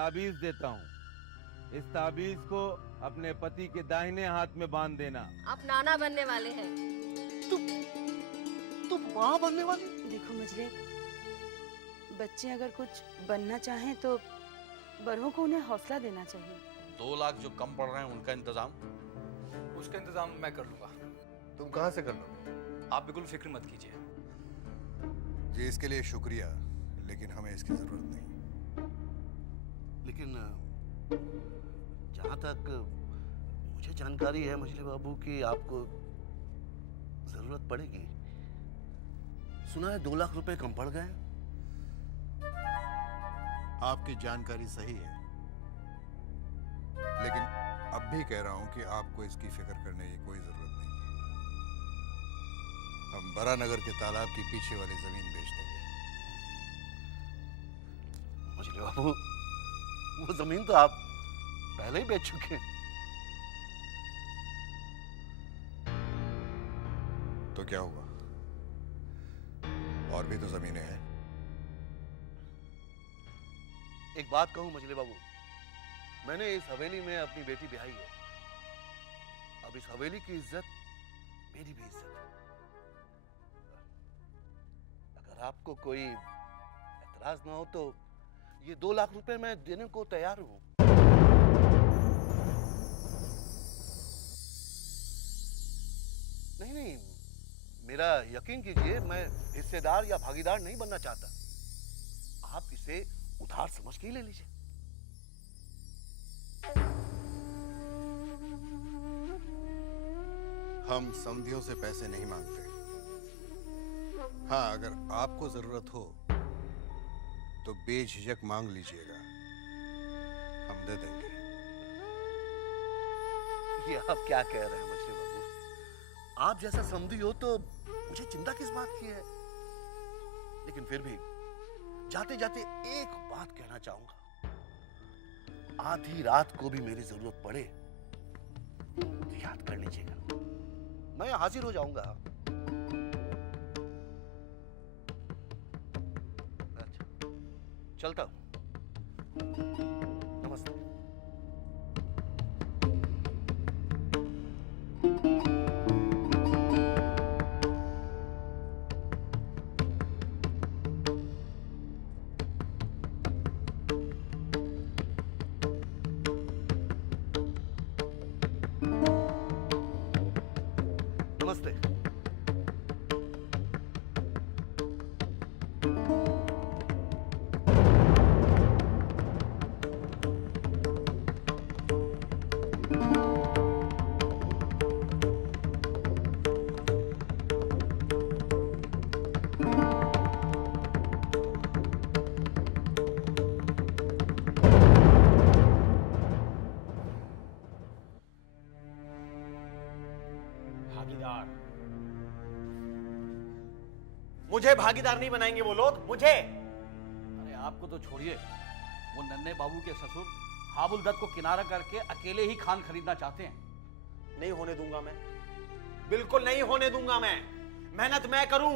ताबीज देता हूँ। इस ताबीज को अपने पति के दाहिने हाथ में बांध देना। आप नाना बनने वाले हैं। तुम माँ बनने वाली? देखो मुझे, बच्चे अगर कुछ बनना चाहें तो बड़ों को उन्हें हौसला देना चाहिए। 2 लाख जो कम पड़ रहे हैं उनका इंतजाम? उसका इंतजाम मैं कर लूंगा। तुम कहाँ से कर लोगे? आप बिल्कुल फिक्र मत कीजिए। जी इसके लिए शुक्रिया, लेकिन हमें इसकी जरूरत नहीं। लेकिन जहाँ तक मुझे जानकारी है मछली बाबू की आपको जरूरत पड़ेगी। सुना है 2 लाख रुपए कम पड़ गए। आपकी जानकारी सही है, लेकिन अब भी कह रहा हूं कि आपको इसकी फिक्र करने की कोई जरूरत नहीं है। हम बरानगर के तालाब के पीछे वाली जमीन बेच देंगे। मछली बाबू, वो जमीन तो आप पहले ही बेच चुके हैं। तो क्या हुआ? और भी तो जमीनें हैं। एक बात कहूं मछली बाबू, मैंने इस हवेली में अपनी बेटी ब्याही है। अब इस हवेली की इज्जत मेरी भी इज्जत है। अगर आपको कोई एतराज ना हो तो ये 2 लाख रुपए मैं देने को तैयार हूं। नहीं नहीं, मेरा यकीन कीजिए, मैं हिस्सेदार या भागीदार नहीं बनना चाहता। आप इसे उधार समझ के ही ले लीजिए। हम समधियों से पैसे नहीं मांगते। हाँ, अगर आपको जरूरत हो तो बेझिझक मांग लीजिएगा, हम दे देंगे। ये आप क्या कह रहे हैं मछली बाबू? आप जैसा समधी हो तो मुझे चिंता किस बात की है? लेकिन फिर भी जाते जाते एक बात कहना चाहूंगा। आधी रात को भी मेरी जरूरत पड़े तो याद कर लीजिएगा, मैं हाजिर हो जाऊंगा। अच्छा, चलता हूं। नमस्ते। नमस्ते। भागीदार? मुझे भागीदार नहीं बनाएंगे वो लोग, मुझे। अरे आपको तो छोड़िए, वो नन्हे बाबू के ससुर हाबुल दत्त को किनारा करके अकेले ही खान खरीदना चाहते हैं। नहीं होने दूंगा मैं, बिल्कुल नहीं होने दूंगा मैं। मेहनत मैं करूं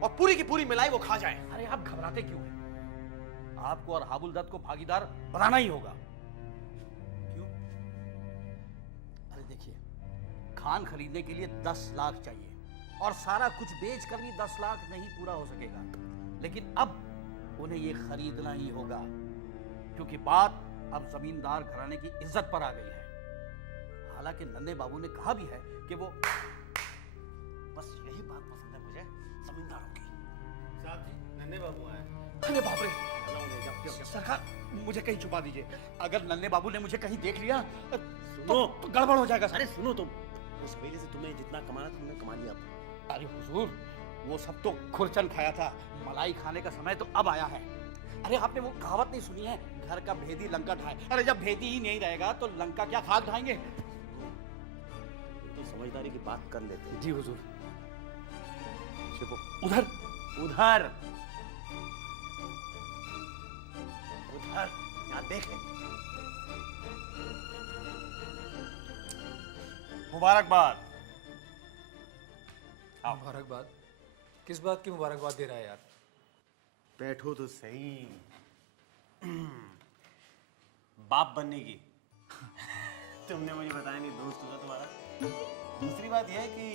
और पूरी की पूरी मिलाई वो खा जाए। अरे आप घबराते क्यों हैं? आपको और हाबुल दत्त को भागीदार बनाना ही होगा। क्यों? अरे देखिए, खान खरीदने के लिए 10 लाख चाहिए और सारा कुछ बेच कर भी 10 लाख नहीं पूरा हो सकेगा। लेकिन अब उन्हें यह खरीदना ही होगा, क्योंकि बात अब जमींदार घराने की इज्जत पर आ गई है। हालांकि नन्हे बाबू ने कहा भी है कि वो, बस यही बात पसंद है मुझे जमींदारों की। साहब जी, नन्हे बाबू आए। अरे बाप रे, सरकार मुझे कहीं छुपा दीजिए। अगर नन्हे बाबू ने मुझे कहीं देख लिया तो गड़बड़ हो जाएगा। अरे सुनो तुम, उस हवेली से तुम्हें जितना कमाना था तुमने कमा लिया। अरे हुजूर, वो सब तो खुरचन खाया था, मलाई खाने का समय तो अब आया है। अरे आपने वो कहावत नहीं सुनी है, घर का भेदी लंका ढाए? अरे जब भेदी ही नहीं रहेगा तो लंका क्या खाक ढाएंगे? तो समझदारी की बात कर लेते हैं। जी हुजूर। छिपो उधर उधर उधर, यहाँ देख ले। मुबारकबाद। मुबारकबाद? किस बात की मुबारकबाद दे रहा है यार? बैठो तो सही। बाप बनने की। तुमने मुझे बताया नहीं, दोस्त होगा तुम्हारा। दूसरी बात यह है कि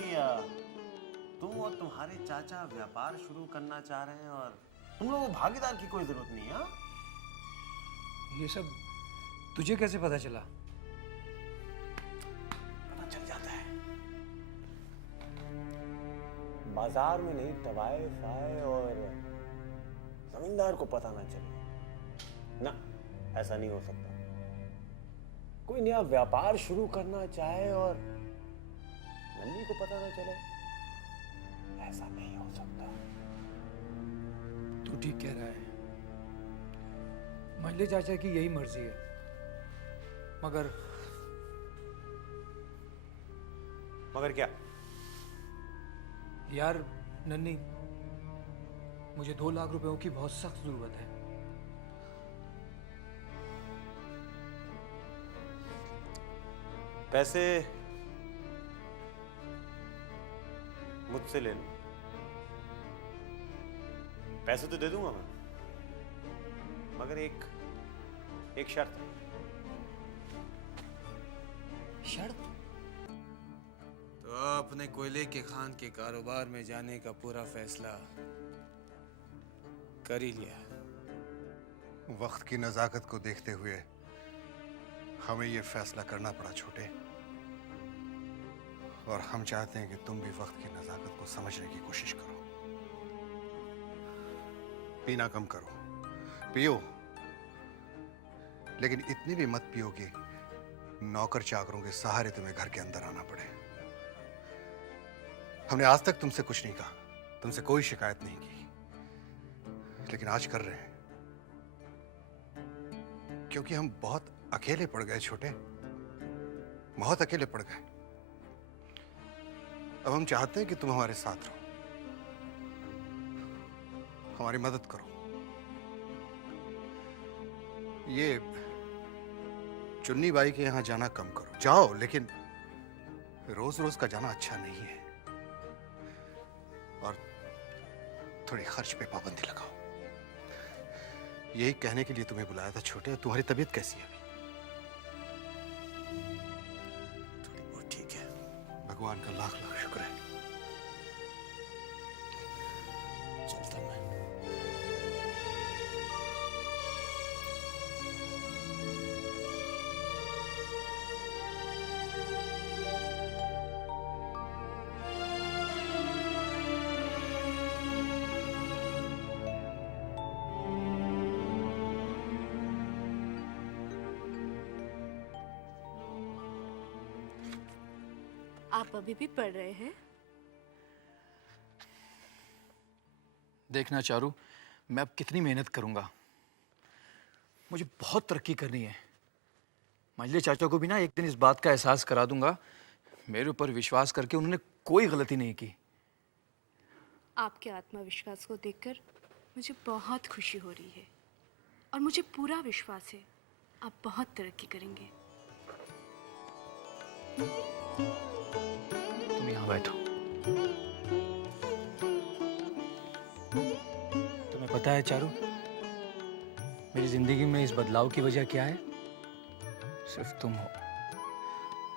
तुम और तुम्हारे चाचा व्यापार शुरू करना चाह रहे हैं और तुम लोगों को भागीदार की कोई जरूरत नहीं है। ये सब तुझे कैसे पता चला? पता चल जाता है। बाजार में नहीं टवाए फाए और जमींदार को पता ना चले ना, ऐसा नहीं हो सकता। कोई नया व्यापार शुरू करना चाहे और नन्ही को पता ना चले, ऐसा नहीं हो सकता। तू ठीक कह रहा है। मंजले चाचा की यही मर्जी है, मगर क्या? यार नन्ही, मुझे 2 लाख रुपयों की बहुत सख्त जरूरत है। पैसे मुझसे ले लो, पैसे तो दे दूंगा मैं, मगर एक शर्त है। शर्त? तो अपने कोयले के खान के कारोबार में जाने का पूरा फैसला कर ही लिया। वक्त की नजाकत को देखते हुए हमें ये फैसला करना पड़ा छोटे, और हम चाहते हैं कि तुम भी वक्त की नजाकत को समझने की कोशिश करो। पीना कम करो, पियो, लेकिन इतनी भी मत पियो कि नौकर चाकरों के सहारे तुम्हें घर के अंदर आना पड़े। हमने आज तक तुमसे कुछ नहीं कहा, तुमसे कोई शिकायत नहीं की, लेकिन आज कर रहे हैं क्योंकि हम बहुत अकेले पड़ गए छोटे, बहुत अकेले पड़ गए। अब हम चाहते हैं कि तुम हमारे साथ रहो, हमारी मदद करो। ये चुन्नी बाई के यहां जाना कम करो, जाओ, लेकिन रोज रोज का जाना अच्छा नहीं है, और थोड़ी खर्च पे पाबंदी लगाओ। यही कहने के लिए तुम्हें बुलाया था छोटे। तुम्हारी तबीयत कैसी है अभी? थोड़ी बहुत ठीक है। भगवान का लाख लाख शुक्र है। चलता मैं। आप अभी भी पढ़ रहे हैं? देखना चारू, मैं अब कितनी मेहनत करूंगा। मुझे बहुत तरक्की करनी है। मंजले चाचा को भी ना एक दिन इस बात का एहसास करा दूंगा, मेरे ऊपर विश्वास करके उन्होंने कोई गलती नहीं की। आपके आत्मविश्वास को देखकर मुझे बहुत खुशी हो रही है और मुझे पूरा विश्वास है आप बहुत तरक्की करेंगे। तुम यहाँ बैठो। तुम्हें पता है चारू, मेरी जिंदगी में इस बदलाव की वजह क्या है? सिर्फ तुम हो,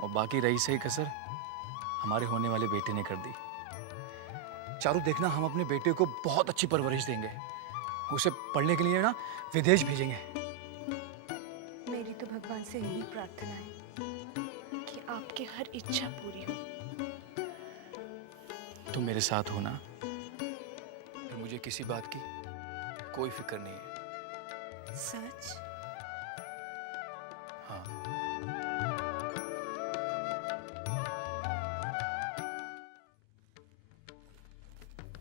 और बाकी रही सही कसर हमारे होने वाले बेटे ने कर दी। चारू देखना, हम अपने बेटे को बहुत अच्छी परवरिश देंगे, उसे पढ़ने के लिए ना विदेश भेजेंगे। मेरी तो भगवान से यही प्रार्थना है कि आपकी हर इच्छा पूरी हो। तुम मेरे साथ हो ना, फिर मुझे किसी बात की कोई फिक्र नहीं है। सच? हाँ।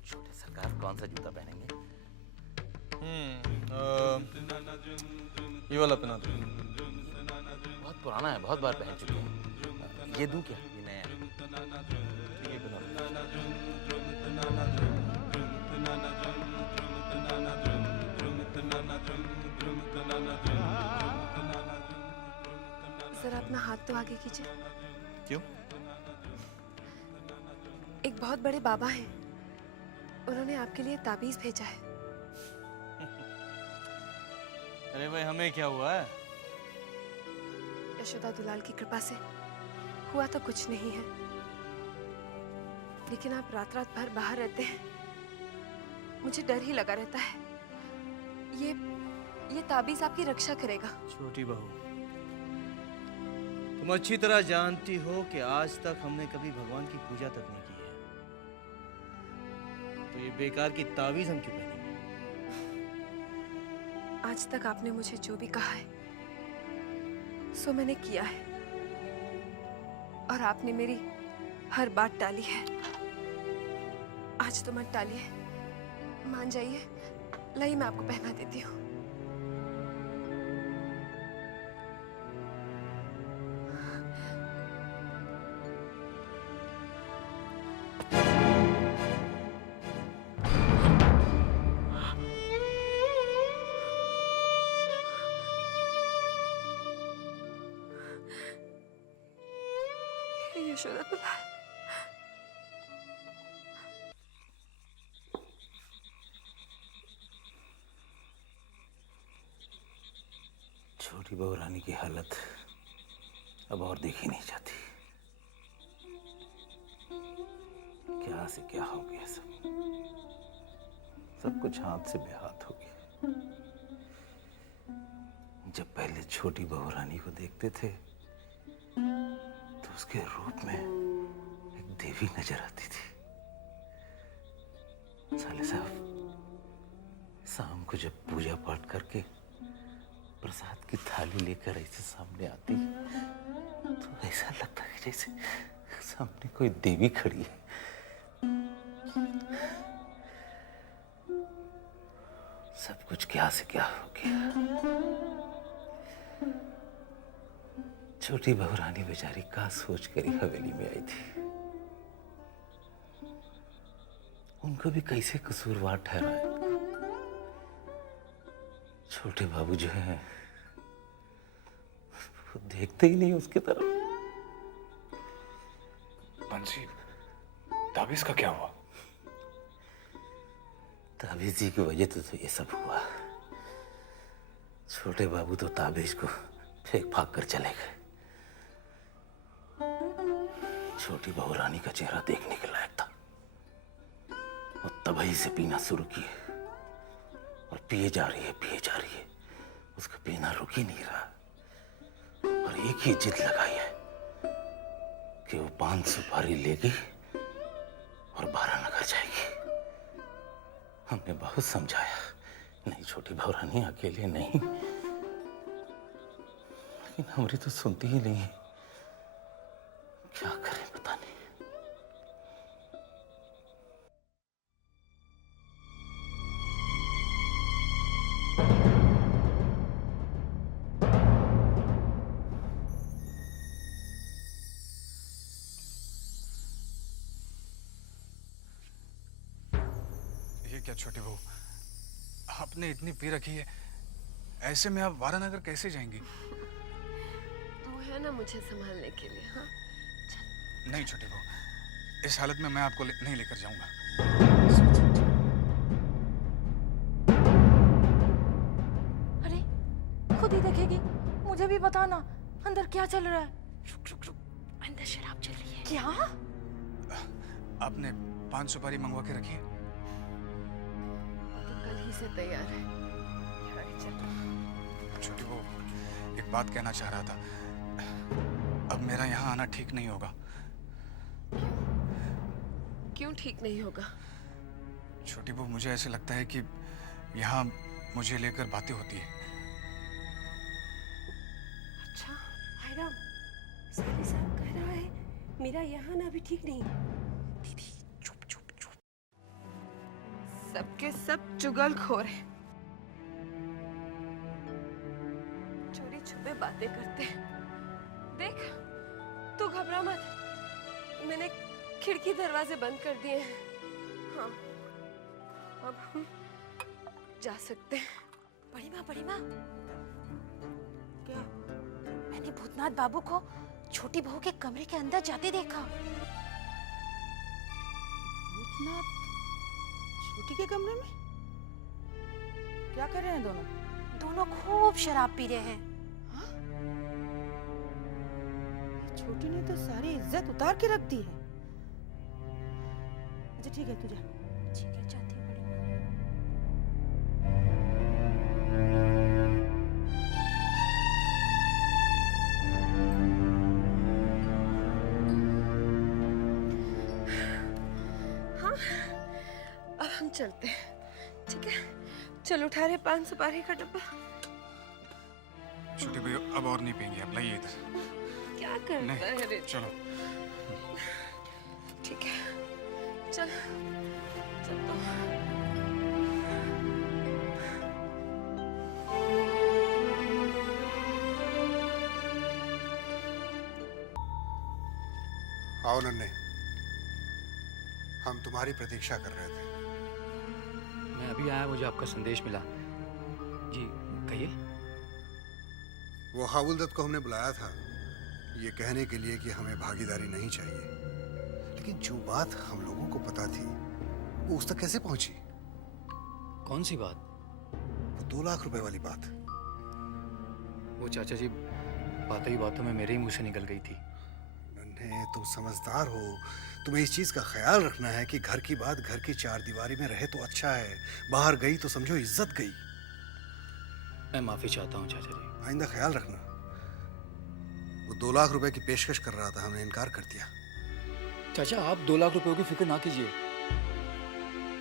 छोटे सरकार कौन सा जूता पहनेंगे? ये वाला पहना दो। बहुत पुराना है, बहुत बार पहन चुके हैं। ये दूं क्या? ये नया है। ये पहना जरा अपना हाथ तो आगे कीजिए। क्यों? एक बहुत बड़े बाबा हैं, उन्होंने आपके लिए ताबीज भेजा है। अरे भाई, हमें क्या हुआ है? यशोदा दुलाल की कृपा से हुआ तो कुछ नहीं है, लेकिन आप रात रात भर बाहर रहते हैं, मुझे डर ही लगा रहता है। ये ताबीज आपकी रक्षा करेगा। छोटी बहू, तुम अच्छी तरह जानती हो कि आज तक हमने कभी भगवान की पूजा तक नहीं की है, तो ये बेकार की ताबीज हम क्यों पहनेंगे? आज तक आपने मुझे जो भी कहा है सो मैंने किया है, और आपने मेरी हर बात टाली है। आज तो मत टालिए, मान जाइए। लाइए मैं आपको पहना देती हूँ। यशोदा दुलाल, छोटी बहू रानी की हालत अब और देखी नहीं जाती। क्या से क्या हो गया, सब कुछ हाथ से बेहाथ हो गया। जब पहले छोटी बहू रानी को देखते थे तो उसके रूप में एक देवी नजर आती थी। साले साहब, शाम को जब पूजा पाठ करके प्रसाद की थाली लेकर ऐसे सामने आती तो ऐसा लगता है जैसे सामने कोई देवी खड़ी है। सब कुछ क्या से क्या हो गया। छोटी बहू रानी बेचारी का सोच कर ही हवेली में आई थी। उनको भी कैसे कसूरवार ठहराए। छोटे बाबू जो है वो देखते ही नहीं उसकी तरफ। बंसी, ताबीज का क्या हुआ? ताबीज की वजह तो ये सब हुआ। छोटे बाबू तो ताबीज को फेंक फाक कर चले गए। छोटी बहू रानी का चेहरा देखने के लायक था। वो तभी से पीना शुरू किए और पिए जा रही है। उसका पीना रुक ही नहीं रहा और एक ही जिद लगाई है कि वो 5 सुपारी लेगी और 12 नगर जाएगी। हमने बहुत समझाया, नहीं छोटी बहू रानी अकेले नहीं, लेकिन हमारी तो सुनती ही नहीं है। क्या करें पता नहीं। ये क्या छोटी बहू, आपने इतनी पी रखी है, ऐसे में आप वारानगर कैसे जाएंगी? तू है ना मुझे संभालने के लिए। हाँ चल। नहीं छोटी बहू, इस हालत में मैं आपको नहीं लेकर जाऊंगा। अरे खुद ही देखेगी, मुझे भी बताना अंदर क्या चल रहा है। रुक, अंदर शराब चल रही है। क्या? आपने 5 सुपारी मंगवा के रखी है? तो कल ही से तैयार है। छोटी बहू, एक बात कहना चाह रहा था। अब मेरा यहाँ आना ठीक नहीं होगा। क्यों ठीक नहीं होगा? छोटी बहू, मुझे ऐसे लगता है कि यहाँ मुझे लेकर बातें होती है। अच्छा, हाय राम, साली साहब कह रहा है मेरा यहाँ ना भी ठीक नहीं। दीदी चुप। सबके सब चुगलखोर हैं, चोरी छुपे बातें करते हैं। देख, तू घबरा मत, मैंने खिड़की दरवाजे बंद कर दिए हैं। हाँ, अब हम जा सकते हैं। बड़ी माँ, क्या? मैंने भूतनाथ बाबू को छोटी बहू के कमरे के अंदर जाते देखा। भूतनाथ छोटी के कमरे में क्या कर रहे हैं दोनों? दोनों खूब शराब पी रहे हैं। छोटी ने तो सारी इज्जत उतार के रख दी है। अच्छा ठीक है, तू जा। ठीक है, जाती हूँ बड़ी माँ। हाँ, अब हम चलते हैं, ठीक है? चल उठा रहे 5 सुपारी का डब्बा। छोटे भाई अब और नहीं पियेंगे, अब लाइए इधर। क्या करता है रे? चलो। ठीक है, चल चल तो। आओ नन्हे, हम तुम्हारी प्रतीक्षा कर रहे थे। मैं अभी आया, मुझे आपका संदेश मिला। जी कहिए। वो हावुलदत्त को हमने बुलाया था ये कहने के लिए कि हमें भागीदारी नहीं चाहिए, लेकिन जो बात हम लोगों को पता थी वो उस तक कैसे पहुंची? कौन सी बात? वो 2 लाख रुपए वाली बात। वो चाचा जी बातों ही बातों में मेरे ही मुंह से निकल गई थी। नन्हे, तुम समझदार हो, तुम्हें इस चीज का ख्याल रखना है कि घर की बात घर की 4 दीवारी में रहे तो अच्छा है, बाहर गई तो समझो इज्जत गई। मैं माफी चाहता हूँ चाचा जी। आइंदा ख्याल रखना। वो 2 लाख रुपए की पेशकश कर रहा था, हमने इनकार कर दिया। चाचा आप 2 लाख रुपयों की फिक्र ना कीजिए।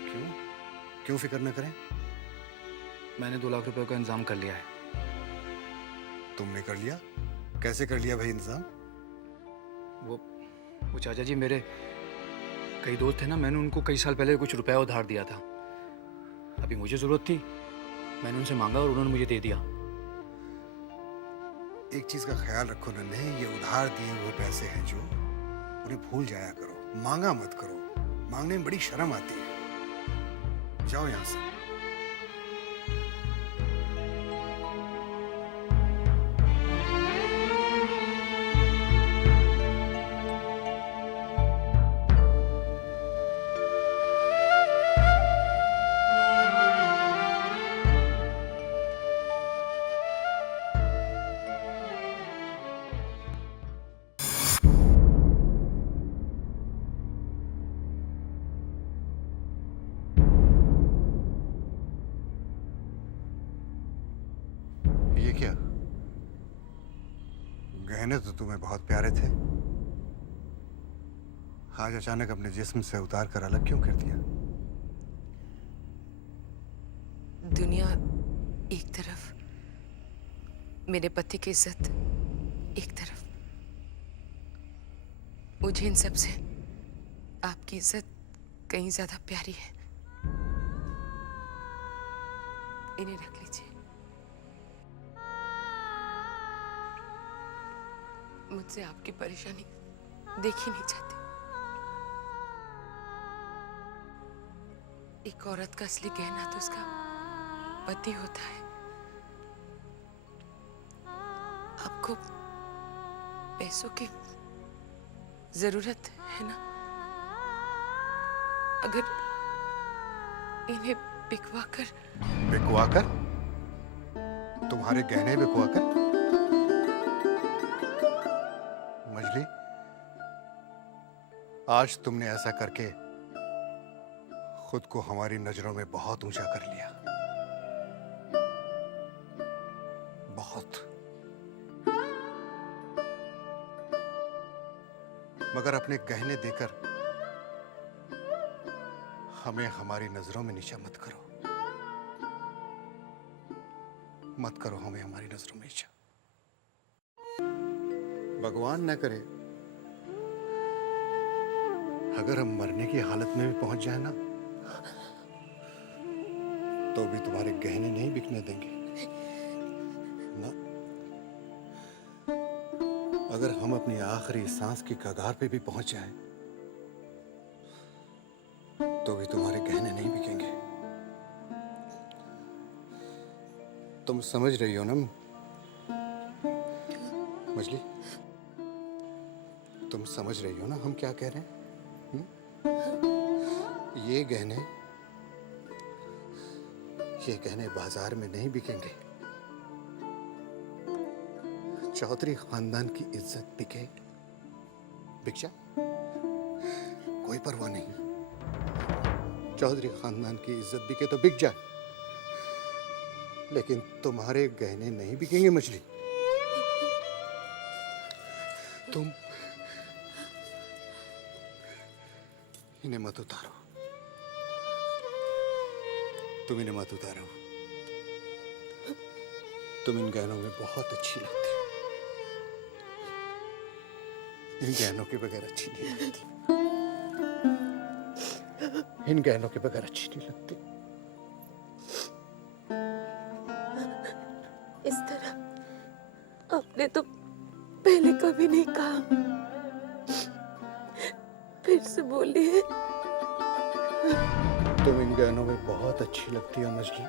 क्यों? क्यों फिक्र न करें? मैंने 2 लाख रुपयों का इंतजाम कर लिया है। तुमने कर लिया? कैसे कर लिया भाई इंतजाम? वो चाचा जी मेरे कई दोस्त थे ना, मैंने उनको कई साल पहले कुछ रुपया उधार दिया था। अभी मुझे जरूरत थी, मैंने उनसे मांगा और उन्होंने मुझे दे दिया। एक चीज का ख्याल रखो नन्हे, ये उधार दिए हुए पैसे हैं जो, उन्हें भूल जाया करो, मांगा मत करो। मांगने में बड़ी शर्म आती है। जाओ यहां से। ये क्या? गहने तो तुम्हें बहुत प्यारे थे, आज अचानक अपने जिस्म से उतार कर अलग क्यों कर दिया? दुनिया एक तरफ, मेरे पति की इज्जत एक तरफ। मुझे इन सब से आपकी इज्जत कहीं ज्यादा प्यारी है। इन्हें रख लीजिए। मुझसे आपकी परेशानी देखी नहीं जाती। एक औरत का असली गहना तो उसका पति होता है। आपको पैसों की जरूरत है ना? अगर इन्हें बिकवा कर तुम्हारे गहने बिकवा कर? मजली, आज तुमने ऐसा करके खुद को हमारी नजरों में बहुत ऊंचा कर लिया, बहुत। मगर अपने गहने देकर हमें हमारी नजरों में नीचा मत करो, मत करो हमें हमारी नजरों में नीचा। भगवान न करे अगर हम मरने की हालत में भी पहुंच जाए ना, तो भी तुम्हारे गहने नहीं बिकने देंगे ना। अगर हम अपनी आखिरी सांस की कगार पे भी पहुंच जाएं, तो भी तुम्हारे गहने नहीं बिकेंगे। तुम समझ रही हो ना मजली? तुम समझ रही हो ना हम क्या कह रहे हैं? ये गहने बाजार में नहीं बिकेंगे। चौधरी खानदान की इज्जत बिके भिक्षा? कोई परवाह नहीं। चौधरी खानदान की इज्जत बिके तो बिक जाए, लेकिन तुम्हारे गहने नहीं बिकेंगे मछली। तुम इन्हें मत उतारो, तुम इन्हें मत उतारो। तुम इन गहनों में बहुत अच्छी लगती हो। इन गहनों के बगैर अच्छी नहीं लगती। इन गहनों के बगैर अच्छी नहीं लगती। इस तरह आपने तो पहले कभी नहीं कहा। फिर से बोलिए। तुम इन गहनों में बहुत अच्छी लगती हो मछली।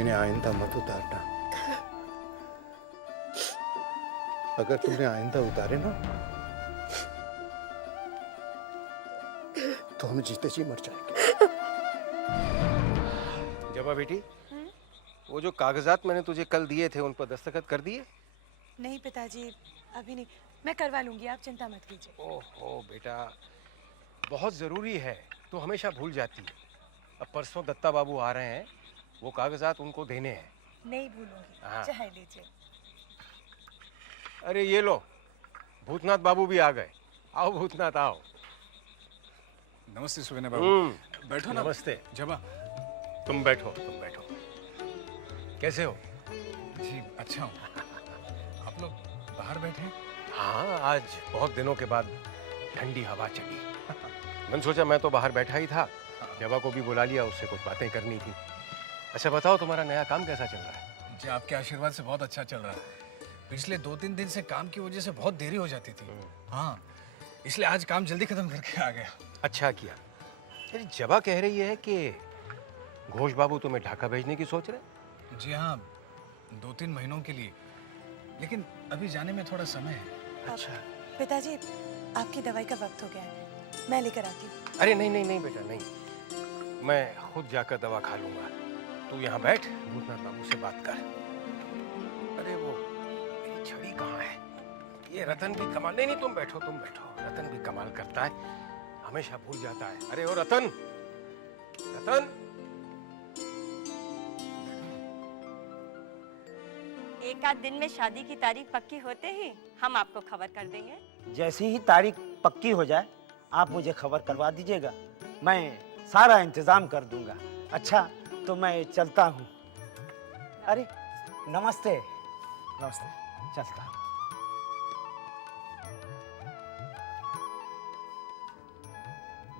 इन्हें आइंदा मत उतारना। अगर तुमने आइंदा उतारे ना तो हम जीते जी मर जाएंगे। जबा बेटी, वो जो कागजात मैंने तुझे कल दिए थे उन पर दस्तखत कर दिए? नहीं पिताजी, अभी नहीं। मैं करवा लूंगी, आप चिंता मत कीजिए। ओहो बेटा, बहुत जरूरी है, तो हमेशा भूल जाती है। अब परसों दत्ता बाबू आ रहे हैं, वो कागजात उनको देने हैं। नहीं भूलूंगी। हाँ। चाहे लीजिए। अरे ये लो, भूतनाथ बाबू भी आ गए। आओ भूतनाथ आओ। नमस्ते सुगन्या बाबू। बैठो ना। नमस्ते। जबा, तुम बैठो, तुम बैठो। कैसे हो? जी अच्छा हूँ। आप लोग बाहर बैठे हैं? हाँ, आज बहुत दिनों के बाद ठंडी हवा चली। मैंने सोचा मैं तो बाहर बैठा ही था, जबा को भी बुला लिया, उससे कुछ बातें करनी थी। अच्छा बताओ, तुम्हारा नया काम कैसा चल रहा है? जी आपके आशीर्वाद से बहुत अच्छा चल रहा है। पिछले 2-3 दिन से काम की वजह से बहुत देरी हो जाती थी। हाँ, इसलिए आज काम जल्दी खत्म करके आ गया। अच्छा किया। अरे जबा कह रही है कि घोष बाबू तुम्हें ढाका भेजने की सोच रहे? जी हाँ, 2-3 महीनों के लिए, लेकिन अभी जाने में थोड़ा समय है। अच्छा। पिताजी, आपकी दवाई का वक्त हो गया है, मैं लेकर आती हूँ। अरे नहीं नहीं नहीं बेटा, नहीं, मैं खुद जाकर दवा खा लूंगा। तू यहाँ बैठ, भूतनाथ बाबू से बात कर। अरे वो मेरी छड़ी कहाँ है? ये रतन भी कमाल। नहीं नहीं, तुम बैठो, तुम बैठो। रतन भी कमाल करता है, हमेशा भूल जाता है। अरे ओ रतन, रतन। एक आध दिन में शादी की तारीख पक्की होते ही हम आपको खबर कर देंगे। जैसी ही तारीख पक्की हो जाए आप मुझे खबर करवा दीजिएगा, मैं सारा इंतजाम कर दूंगा। अच्छा तो मैं चलता हूँ। अरे नमस्ते। नमस्ते, चलता हूँ।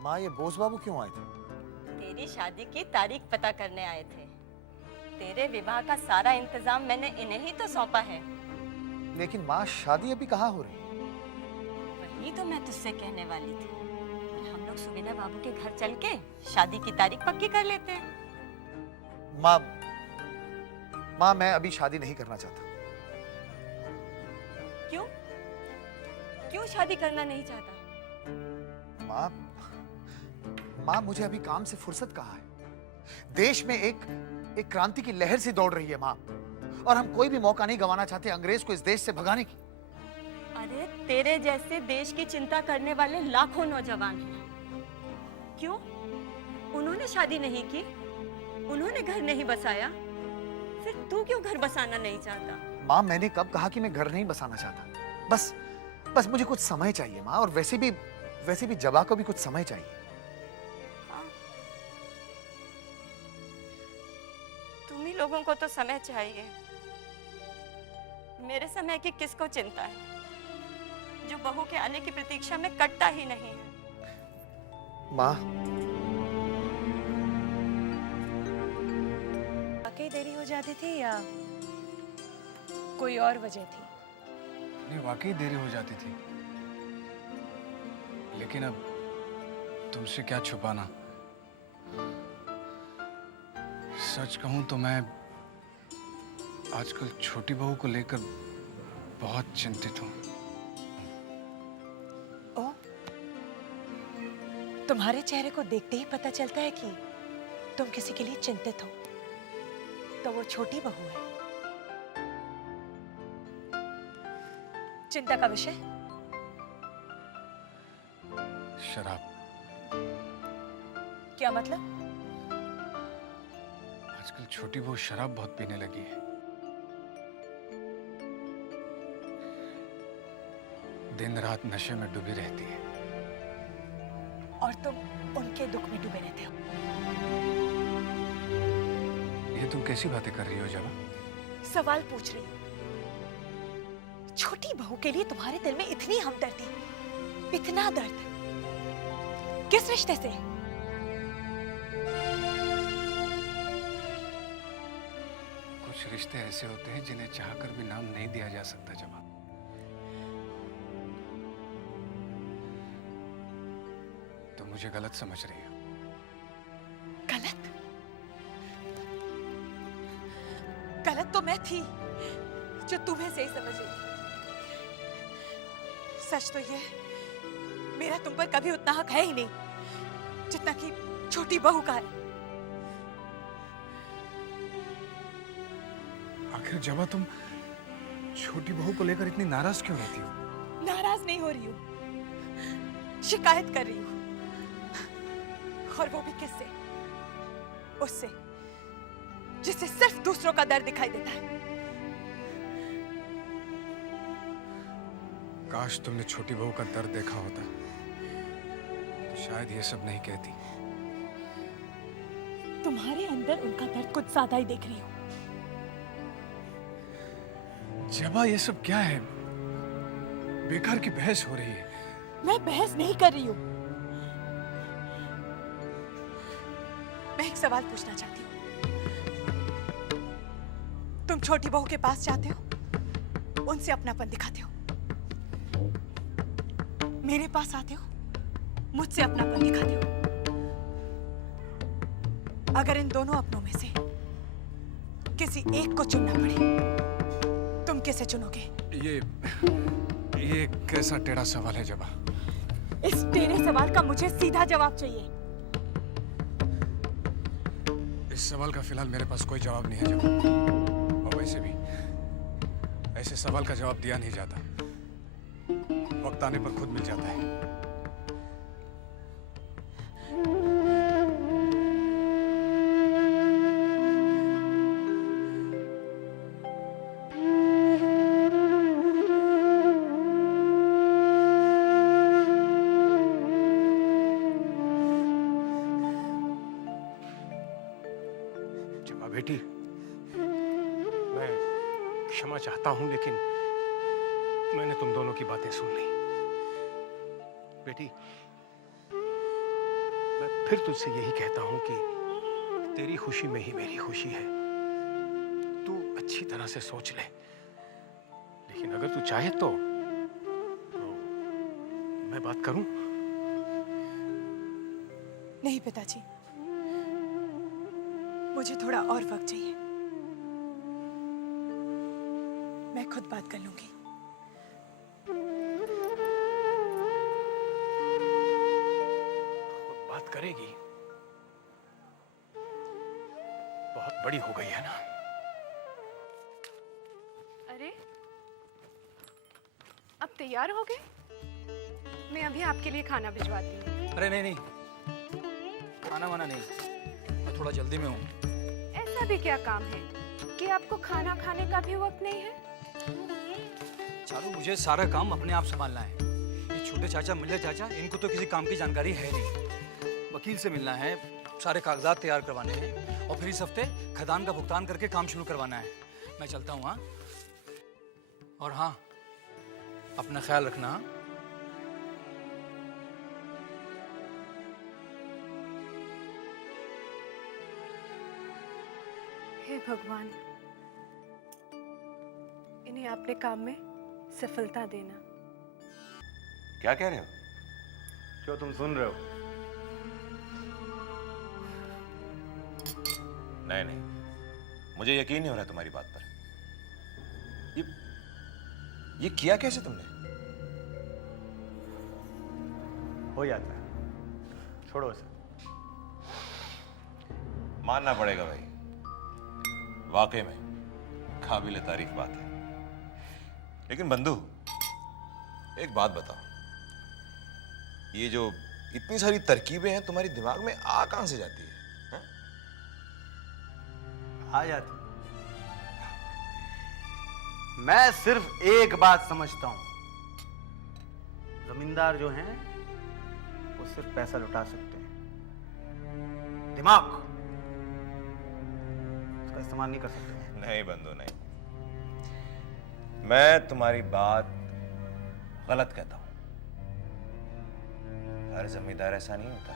माँ, ये बोस बाबू क्यों आए थे? तेरी शादी की तारीख पता करने आए थे। तेरे विवाह का सारा इंतजाम मैंने इन्हें ही तो सौंपा है। लेकिन माँ, शादी अभी कहाँ हो रही है? वही तो मैं तुझसे कहने वाली थी। हम लोग सुगन्या बाबू के घर चल के शादी की तारीख पक्की कर लेते हैं। माँ, मैं अभी शादी नहीं करना चाहता। क्यों? क्यों शादी करना नहीं चाहता? माँ, मुझे अभी काम से फुर्सत कहाँ है? देश में एक क्रांति की लहर सी दौड़ रही है माँ, और हम कोई भी मौका नहीं गंवाना चाहते अंग्रेज को इस देश से भगाने की। अरे तेरे जैसे देश की चिंता करने वाले लाखों नौजवान हैं। क्यों? उन्होंने शादी नहीं की, उन्होंने घर नहीं बसाया, फिर तू क्यों घर बसाना नहीं चाहता? माँ, मैंने कब कहा कि मैं घर नहीं बसाना चाहता? बस मुझे कुछ समय चाहिए माँ, और वैसे भी जबा को भी कुछ समय चाहिए। तुम ही लोगों को तो समय चाहिए। मेरे समय की किसको चिंता है, जो बहू के आने की प्रतीक्षा में कटता ही नहीं है। माँ, वाकई देरी हो जाती थी या कोई और वजह थी? नहीं, वाकई देरी हो जाती थी, लेकिन अब तुमसे क्या छुपाना। सच कहूं तो मैं आजकल छोटी बहू को लेकर बहुत चिंतित हूं। ओ, तुम्हारे चेहरे को देखते ही पता चलता है कि तुम किसी के लिए चिंतित हो। तो वो छोटी बहू है। चिंता का विषय? शराब। क्या मतलब? आजकल छोटी बहू शराब बहुत पीने लगी है। दिन रात नशे में डूबी रहती है। और तुम उनके दुख में डूबे रहते हो। ये तुम कैसी बातें कर रही हो जवा? सवाल पूछ रही हूँ। छोटी बहू के लिए तुम्हारे दिल में इतनी हमदर्दी, इतना दर्द, किस रिश्ते से? कुछ रिश्ते ऐसे होते हैं जिन्हें चाहकर भी नाम नहीं दिया जा सकता जवा। तुम मुझे गलत समझ रही हो। गलत? गलत तो मैं थी जो तुम्हें सही समझ रही थी। सच तो ये मेरा तुम पर कभी उतना हक है ही नहीं जितना कि छोटी बहू का है। आखिर जवा तुम छोटी बहू को लेकर इतनी नाराज क्यों रहती हो? नाराज नहीं हो रही हूँ, शिकायत कर रही हूँ। और वो भी किससे? उससे जिससे सिर्फ दूसरों का दर्द दिखाई देता है। काश तुमने छोटी बहू का दर्द देखा होता तो शायद ये सब नहीं कहती। तुम्हारे अंदर उनका दर्द कुछ ज्यादा ही देख रही हूँ। जबा ये सब क्या है? बेकार की बहस हो रही है। मैं बहस नहीं कर रही हूँ। मैं एक सवाल पूछना चाहती हूँ। तुम छोटी बहू के पास जाते हो, उनसे अपनापन दिखाते हो। मेरे पास आते हो, मुझसे अपनापन दिखाते हो। अगर इन दोनों अपनों में से किसी एक को चुनना पड़े, तुम किसे चुनोगे? ये कैसा टेढ़ा सवाल है जबा? इस टेढ़े सवाल का मुझे सीधा जवाब चाहिए। इस सवाल का फिलहाल मेरे पास कोई जवाब नहीं है जबा। और वैसे भी ऐसे सवाल का जवाब दिया नहीं जाता, वक्त आने पर खुद मिल जाता है। जबा बेटी, मैं क्षमा चाहता हूं, लेकिन मैंने तुम दोनों की बातें सुन ली। बेटी, मैं फिर तुझसे यही कहता हूं कि तेरी खुशी में ही मेरी खुशी है। तू अच्छी तरह से सोच ले, लेकिन अगर तू चाहे तो मैं बात करूं? नहीं पिताजी, मुझे थोड़ा और वक्त चाहिए। मैं खुद बात कर लूंगी। खुद बात करेगी? बहुत बड़ी हो गई है ना। अरे, अब तैयार हो गए? मैं अभी आपके लिए खाना भिजवाती हूँ। अरे नहीं, खाना वाना नहीं, मैं थोड़ा जल्दी में हूँ। ऐसा भी क्या काम है कि आपको खाना खाने का भी वक्त नहीं है? चारू, मुझे सारा काम अपने आप संभालना है। ये छोटे चाचा, मिल्ले चाचा, इनको तो किसी काम की जानकारी है नहीं। वकील से मिलना है, सारे कागजात तैयार करवाने हैं, और फिर इस हफ्ते खदान का भुगतान करके काम शुरू करवाना है। मैं चलता हूँ। हाँ, और हाँ, अपना ख्याल रखना। हे भगवान, इन्हें अपने काम में सफलता देना। क्या कह रहे हो? जो तुम सुन रहे हो। नहीं, मुझे यकीन नहीं हो रहा तुम्हारी बात पर। ये किया कैसे तुमने? हो जाता है, छोड़ो इसे। मानना पड़ेगा भाई, वाकई में काबिल तारीफ बात है। लेकिन बंधु, एक बात बताओ, ये जो इतनी सारी तरकीबें हैं तुम्हारी दिमाग में आ कहां से जाती है? आ जाती। मैं सिर्फ एक बात समझता हूं, जमींदार जो हैं वो सिर्फ पैसा लुटा सकते हैं, दिमाग उसका इस्तेमाल नहीं कर सकते। नहीं बंधु नहीं, मैं तुम्हारी बात गलत कहता हूं। हर जमींदार ऐसा नहीं होता।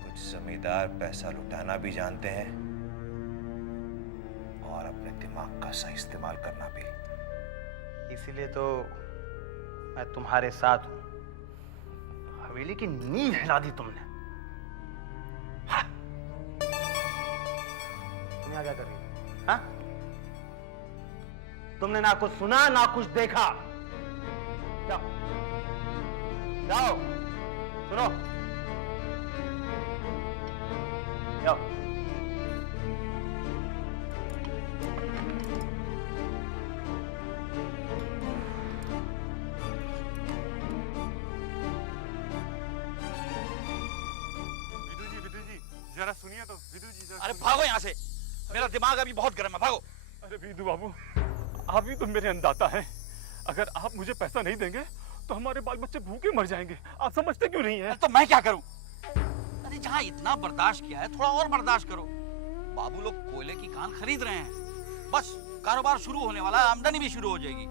कुछ जमींदार पैसा लुटाना भी जानते हैं और अपने दिमाग का सही इस्तेमाल करना भी। इसीलिए तो मैं तुम्हारे साथ हूं। हवेली की नींव हिला दी तुमने। हाँ। तुम यहाँ क्या कर रही हो? हाँ? तुमने ना कुछ सुना ना कुछ देखा। जाओ जाओ, सुनो, जाओ। जरा सुनिए तो विदु जी जरा। अरे भागो यहाँ से, मेरा दिमाग अभी बहुत गर्म है, भागो। अरे विदु बाबू, आप ही तो मेरे अन्नदाता हैं। अगर आप मुझे पैसा नहीं देंगे तो हमारे बाल बच्चे भूखे मर जाएंगे। आप समझते क्यों नहीं है? तो मैं क्या करूं? अरे जहाँ इतना बर्दाश्त किया है, थोड़ा और बर्दाश्त करो। बाबू लोग कोयले की खान खरीद रहे हैं, बस कारोबार शुरू होने वाला है, आमदनी भी शुरू हो जाएगी।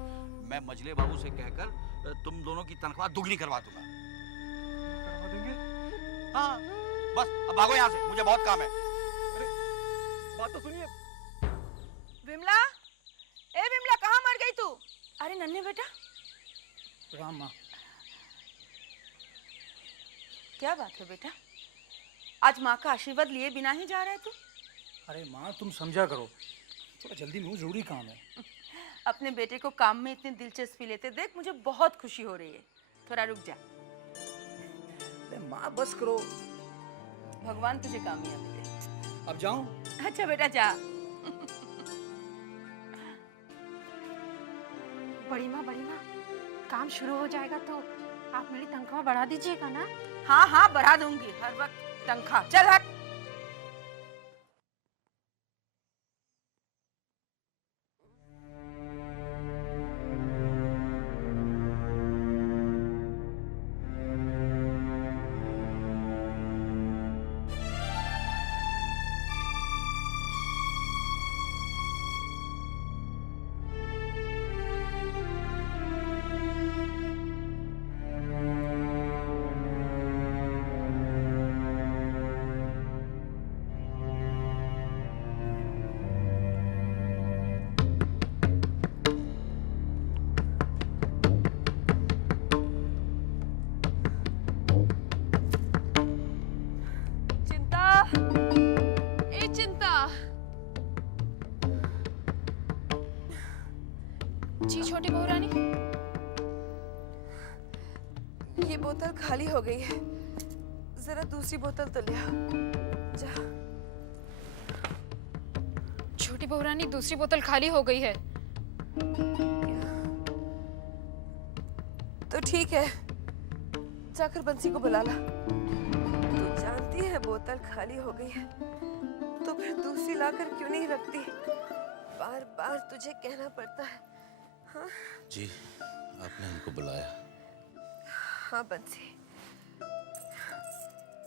मैं मजले बाबू से कहकर तुम दोनों की तनख्वाह दुगनी करवा दूंगा। करवा देंगे? हाँ, बस अब भागो यहाँ से, मुझे बहुत काम है। अरे बात तो सुनिए। विमला, ए विमला, कहाँ मर गई तू? अरे नन्हे बेटा। राम माँ। क्या बात है बेटा, आज माँ का आशीर्वाद लिए बिना ही जा रहा है तू? अरे माँ तुम समझा करो, थोड़ा जल्दी में हूँ, जरूरी काम है। अपने बेटे को काम में इतनी दिलचस्पी लेते देख मुझे बहुत खुशी हो रही है। थोड़ा रुक जा। अरे माँ बस करो। भगवान तुझे कामयाब दे। अब जाऊं? अच्छा बेटा जा। बड़ी माँ काम शुरू हो जाएगा तो आप मेरी तनख्वाह बढ़ा दीजिएगा ना? हाँ हाँ बढ़ा दूंगी, हर वक्त तनख्वाह। चल हट। जी छोटी बहू रानी, ये बोतल खाली हो गई है, जरा दूसरी बोतल तो ले आओ। जा। छोटी बहू रानी, दूसरी बोतल खाली हो गई है। तो ठीक है, जाकर बंसी को बुला ला। तू जानती है बोतल खाली हो गई है तो फिर दूसरी लाकर क्यों नहीं रखती? बार बार तुझे कहना पड़ता है। हाँ? जी, आपने हमको बुलाया। हाँ बंसी,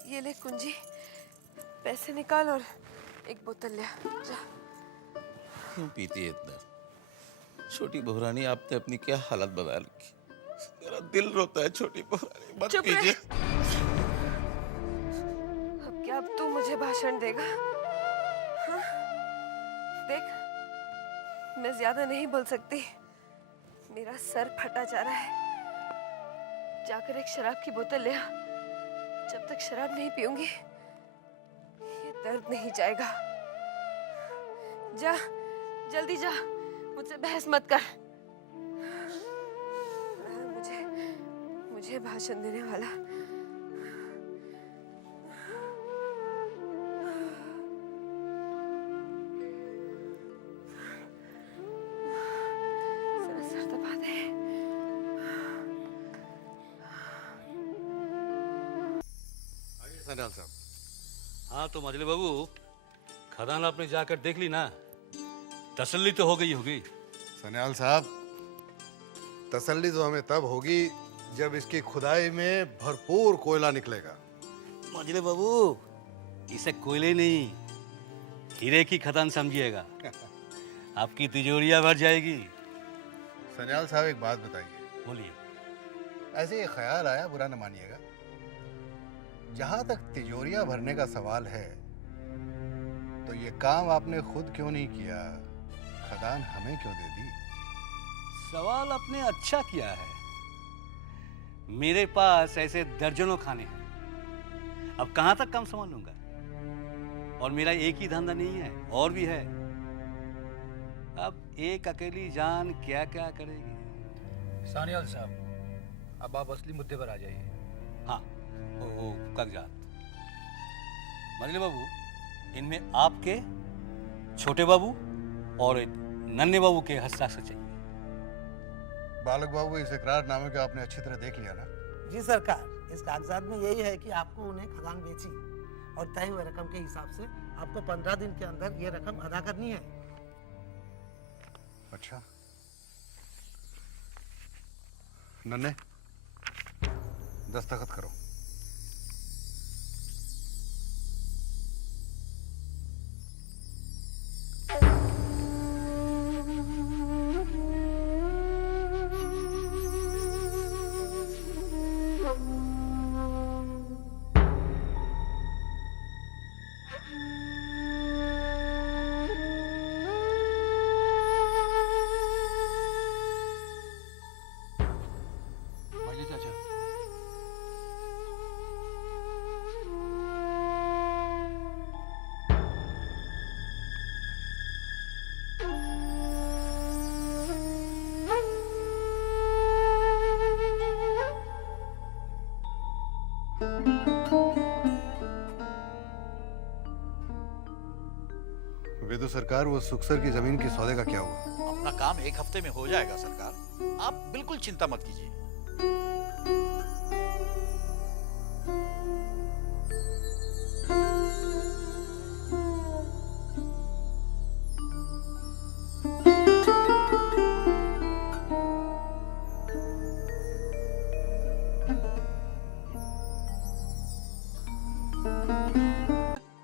ये ले कुंजी, पैसे निकाल और एक बोतल ले आ। जा। क्यों पीती है इतना? छोटी बहुरानी, आपने अपनी क्या हालत बना रखी। मेरा दिल रोता है छोटी बहुरानी, मत कीजिए। अब क्या अब तू मुझे भाषण देगा? हाँ? देख, मैं ज्यादा नहीं बोल सकती, मेरा सर फटा जा रहा है। जाकर एक शराब की बोतल ले आ। जब तक शराब नहीं पीऊंगी ये दर्द नहीं जाएगा। जा, जल्दी जा, मुझसे बहस मत कर। मुझे भाषण देने वाला। जरा सर दबा दे। सन्याल साहब। हाँ तो मजले बाबू, खदान आपने जाकर देख ली ना? तसल्ली तो हो गई होगी। सन्याल साहब, तसल्ली तो हमें तब होगी जब इसकी खुदाई में भरपूर कोयला निकलेगा। मजले बाबू, इसे कोयले नहीं, हीरे की खदान समझिएगा। आपकी तिजोरियां भर जाएगी। सन्याल साहब एक बात बताइए। बोलिए। ऐसे ये ख्याल आया, बुरा न मानिएगा, जहां तक तिजोरियां भरने का सवाल है तो ये काम आपने खुद क्यों नहीं किया? खदान हमें क्यों दे दी? सवाल आपने अच्छा किया है। मेरे पास ऐसे दर्जनों खाने हैं, अब कहां तक काम संभालूंगा? और मेरा एक ही धंधा नहीं है, और भी है। अब एक अकेली जान क्या क्या करेगी? सानियाल साहब, अब आप असली मुद्दे पर आ जाइए। हाँ, वो कागजात। मजले बाबू, इनमें आपके, छोटे बाबू और नन्हे बाबू के हस्ताक्षर चाहिए। बालक बाबू, इस इकरारनामे को आपने अच्छी तरह देख लिया ना? जी सरकार, इस कागजात में यही है कि आपको उन्हें खदान बेची और तय हुए रकम के हिसाब से आपको 15 दिन के अंदर ये रकम अदा करनी है। अच्छा, नन्हे, दस्तखत करो। चाचा, वेदु सरकार, वो सुखसर की जमीन के सौदे का क्या हुआ? अपना काम एक हफ्ते में हो जाएगा सरकार, आप बिल्कुल चिंता मत कीजिए।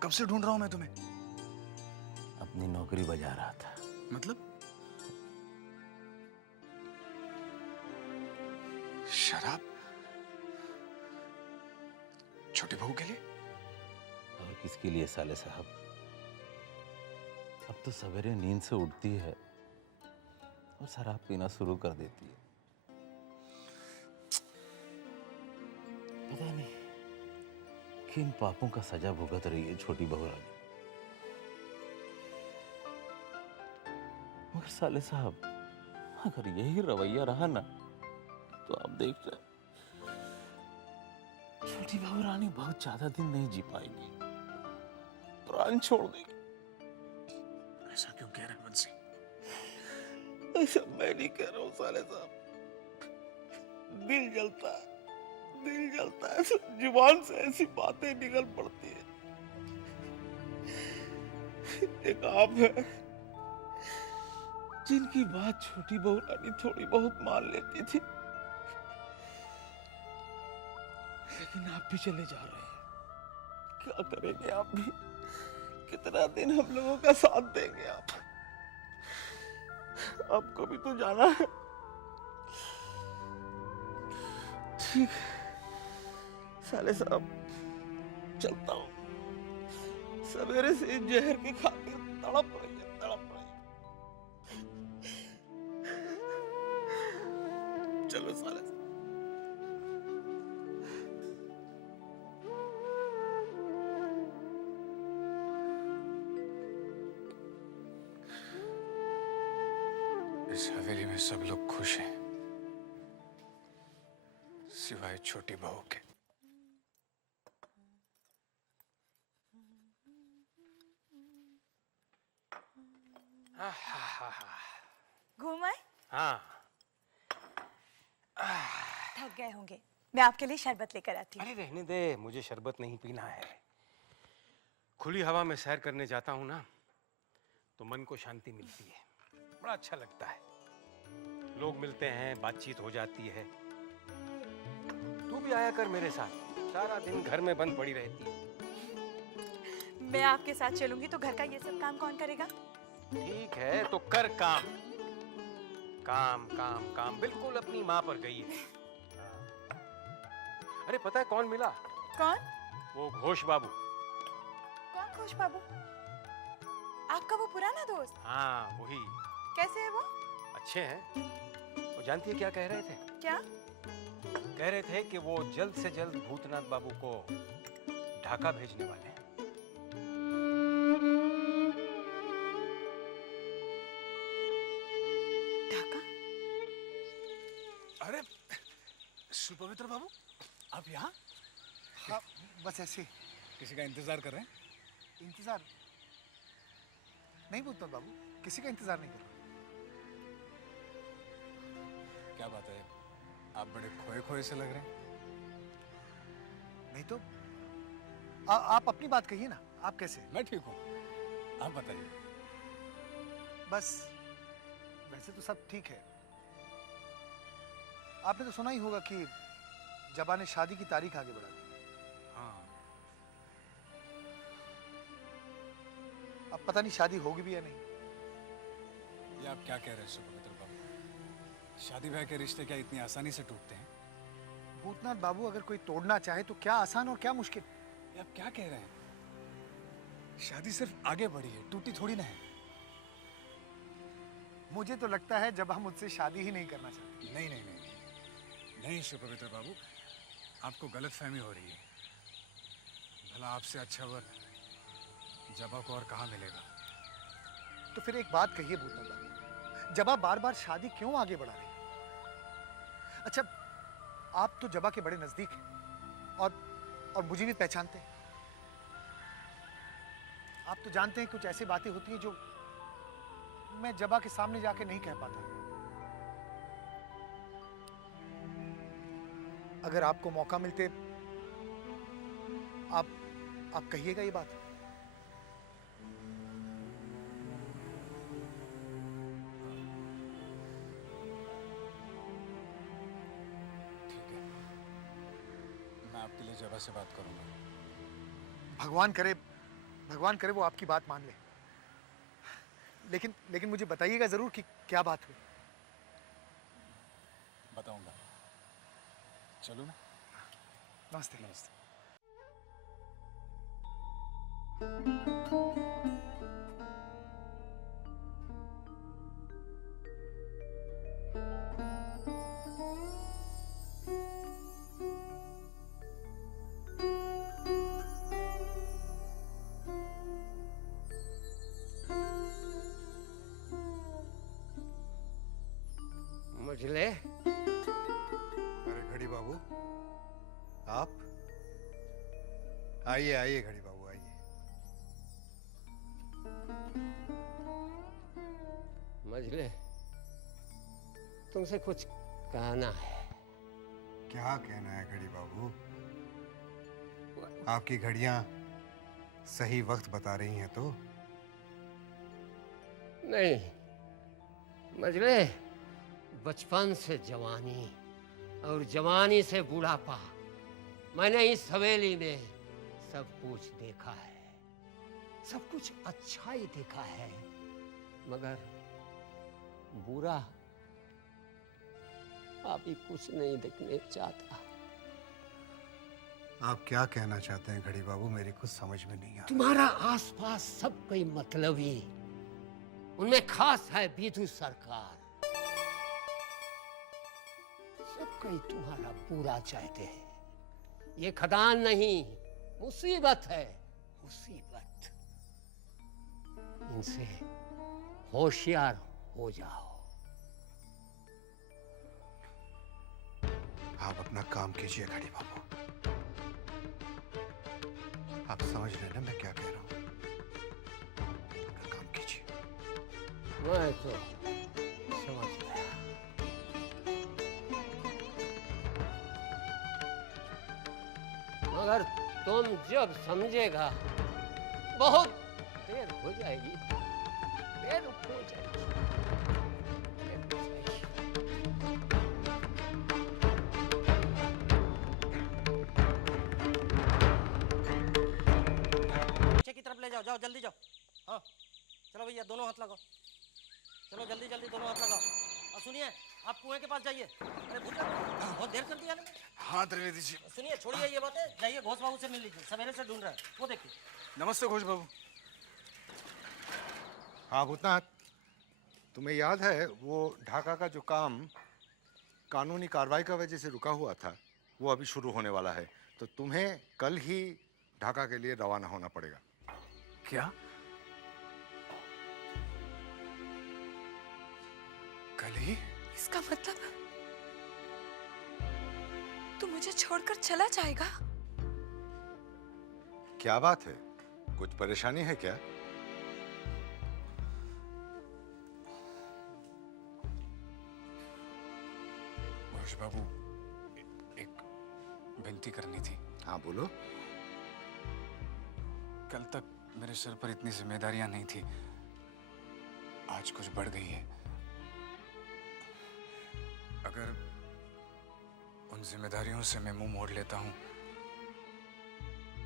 कब से ढूंढ रहा हूं मैं तुम्हें। अपनी नौकरी बजा रहा था। मतलब? शराब छोटे बहू के लिए? और किसके लिए साले साहब? अब तो सवेरे नींद से उठती है और शराब पीना शुरू कर देती है। पता नहीं किन पापों का सजा भुगत रही है छोटी बहू रानी। मगर साले साहब, अगर यही रवैया रहा ना तो आप देख रहे, छोटी बहू रानी बहुत ज्यादा दिन नहीं जी पाएगी, प्राण छोड़ देगी। ऐसा क्यों कह रहे हैं मुझसे? ऐसा मैं नहीं कह रहा हूँ साले साहब, दिल जलता है, दिल जलता है, जुबान से ऐसी बातें निकल पड़ती है। एक आप है जिनकी बात छोटी बहू रानी थोड़ी बहुत मान लेती थी, लेकिन आप भी चले जा रहे हैं। क्या करेंगे आप भी? कितना दिन हम लोगों का साथ देंगे आप? आपको भी तो जाना है। ठीक है साले साहब, चलता हूँ। सवेरे से जहर के खातिर तड़प रही है, तड़प रही है। चलो साले साहब। इस हवेली में सब लोग खुश हैं सिवाय छोटी बहू के। घूम आए? हाँ। थक गए होंगे, मैं आपके लिए शरबत लेकर आती हूँ। अरे रहने दे, मुझे शरबत नहीं पीना है। खुली हवा में सैर करने जाता हूँ ना, तो मन को शांति मिलती है, बड़ा अच्छा लगता है। लोग मिलते हैं, बातचीत हो जाती है। तू भी आया कर मेरे साथ, सारा दिन घर में बंद पड़ी रहती है। मैं आपके साथ चलूंगी तो घर का ये सब काम कौन करेगा? ठीक है तो कर काम। काम काम काम, बिल्कुल अपनी माँ पर गई है। अरे पता है कौन मिला? कौन? वो घोष बाबू। कौन घोष बाबू? आपका वो पुराना दोस्त? हाँ वही। कैसे है वो? अच्छे हैं। वो जानती है क्या कह रहे थे? क्या? कह रहे थे कि वो जल्द से जल्द भूतनाथ बाबू को ढाका भेजने वाले हैं। ढाका? अरे सुपवित्र बाबू, आप यहाँ? हाँ, बस ऐसे। किसी का इंतजार कर रहे हैं? इंतजार नहीं भूतनाथ बाबू, किसी का इंतजार नहीं कर रहा। क्या बात है, आप बड़े खोए खोए से लग रहे हैं। नहीं तो आप अपनी बात कहिए ना, आप कैसे? मैं ठीक हूँ, आप बताइए। बस वैसे तो सब ठीक है। आपने तो सुना ही होगा कि जबा ने शादी की तारीख आगे बढ़ा दी। हाँ। अब पता नहीं शादी होगी भी या नहीं। ये आप क्या कह रहे हैं सुपवित्र बाबू? शादी ब्याह के रिश्ते क्या इतनी आसानी से टूटते हैं? भूतनाथ बाबू, अगर कोई तोड़ना चाहे तो क्या आसान और क्या मुश्किल। ये आप क्या कह रहे हैं? शादी सिर्फ आगे बढ़ी है, टूटी थोड़ी ना है। मुझे तो लगता है जब हम मुझसे शादी ही नहीं करना चाहते। नहीं नहीं नहीं नहीं सुपवित्र बाबू, आपको गलतफहमी हो रही है। भला आपसे अच्छा वर जबा को और कहाँ मिलेगा? तो फिर एक बात कहिए भूतनाथ बाबू, जबा बार बार शादी क्यों आगे बढ़ा रही है? अच्छा, आप तो जबा के बड़े नजदीक हैं और मुझे भी पहचानते हैं। आप तो जानते हैं कुछ ऐसी बातें होती हैं जो मैं जबा के सामने जाके नहीं कह पाता। अगर आपको मौका मिलते आप कहिएगा ये बात। ठीक है, मैं आपके लिए जबा से बात करूंगा। भगवान करे वो आपकी बात मान ले। लेकिन मुझे बताइएगा जरूर कि क्या बात हुई। बताऊंगा। चलो ना। नमस्ते। नमस्ते। मुझले। अरे घड़ी बाबू, आप आइए आइए घड़ी बाबू आइए। मजले, तुमसे कुछ कहना है। क्या कहना है घड़ी बाबू? आपकी घड़ियां सही वक्त बता रही हैं तो? नहीं मजले, बचपन से जवानी और जवानी से बुढ़ापा, मैंने इस हवेली में सब कुछ देखा है, सब कुछ अच्छा ही देखा है, मगर बुरा अभी कुछ नहीं देखने चाहता। आप क्या कहना चाहते हैं घड़ी बाबू? मेरी कुछ समझ में नहीं आ रहा। तुम्हारा आसपास सब कोई मतलबी, उनमें खास है विधु सरकार, सब कोई तुम्हारा बुरा चाहते हैं। ये खदान नहीं, मुसीबत है, मुसीबत। इनसे होशियार हो जाओ। आप अपना काम कीजिए घड़ी बाबू। आप समझ रहे हैं ना मैं क्या कह रहा हूँ? अपना काम कीजिए। मैं तो समझ गया। मगर तुम जब समझेगा बहुत देर हो जाएगी, देर हो जाएगी। पीछे की तरफ ले जाओ, जाओ जल्दी जाओ। हाँ चलो भैया, दोनों हाथ लगाओ, चलो जल्दी जल्दी दोनों हाथ लगाओ। और सुनिए, आप कुएं के पास जाइए। अरे भूल गए, बहुत देर कर दिया ना। हाँ त्रिवेदी जी। सुनिए, छोड़िए ये बातें, जाइए घोष बाबू से मिल लीजिए, सवेरे से ढूंढ रहा है, वो देखिए। नमस्ते घोष बाबू। हाँ भूतनाथ, तुम्हें याद है वो ढाका का जो काम कानूनी कार्रवाई की वजह से रुका हुआ था, वो अभी शुरू होने वाला है। तो तुम्हें कल ही ढाका के लिए रवाना होना पड़ेगा। क्या? कल ही? इसका मतलब तू मुझे छोड़कर चला जाएगा? क्या बात है, कुछ परेशानी है क्या? घोष बाबू, एक विनती करनी थी। हाँ बोलो। कल तक मेरे सर पर इतनी जिम्मेदारियां नहीं थी, आज कुछ बढ़ गई है। अगर उन जिम्मेदारियों से मैं मुंह मोड़ लेता हूं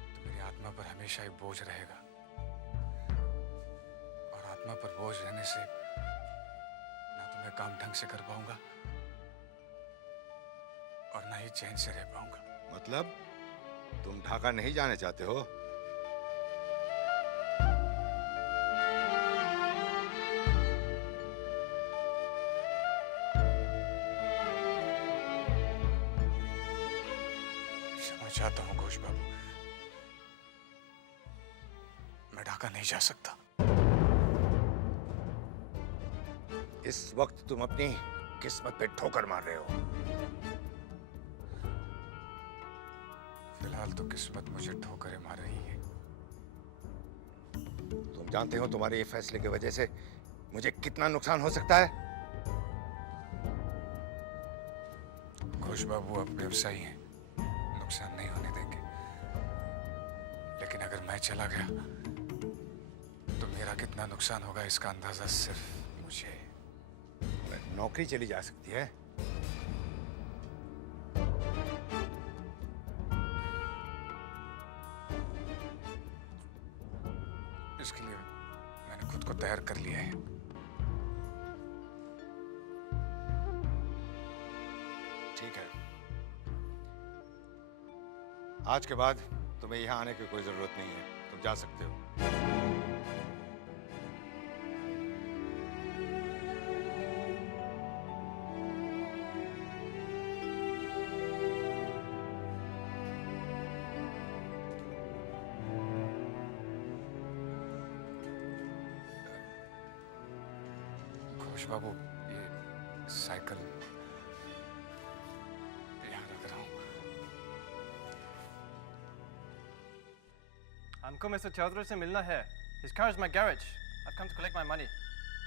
तो मेरी आत्मा पर हमेशा एक बोझ रहेगा, और आत्मा पर बोझ रहने से ना तो मैं काम ढंग से कर पाऊंगा और ना ही चैन से रह पाऊंगा। मतलब तुम ढाका नहीं जाने चाहते हो? क्षमा चाहता हूं घोष बाबू, मैं ढाका नहीं जा सकता। इस वक्त तुम अपनी किस्मत पे ठोकर मार रहे हो। फिलहाल तो किस्मत मुझे ठोकरें मार रही है। तुम जानते हो तुम्हारे ये फैसले की वजह से मुझे कितना नुकसान हो सकता है? घोष बाबू आप व्यवसायी हैं, नुकसान नहीं होने देंगे। लेकिन अगर मैं चला गया तो मेरा कितना नुकसान होगा इसका अंदाजा सिर्फ मुझे। नौकरी चली जा सकती है। इसके लिए मैंने खुद को तैयार कर लिया है। ठीक है, आज के बाद तुम्हें यहाँ आने की कोई जरूरत नहीं है, तुम जा सकते हो। घोष बाबू, ये साइकिल यहाँ रख रहा हूँ। हमको मिस्टर चौधरी से मिलना है। His car is my garage. I've come to collect my money.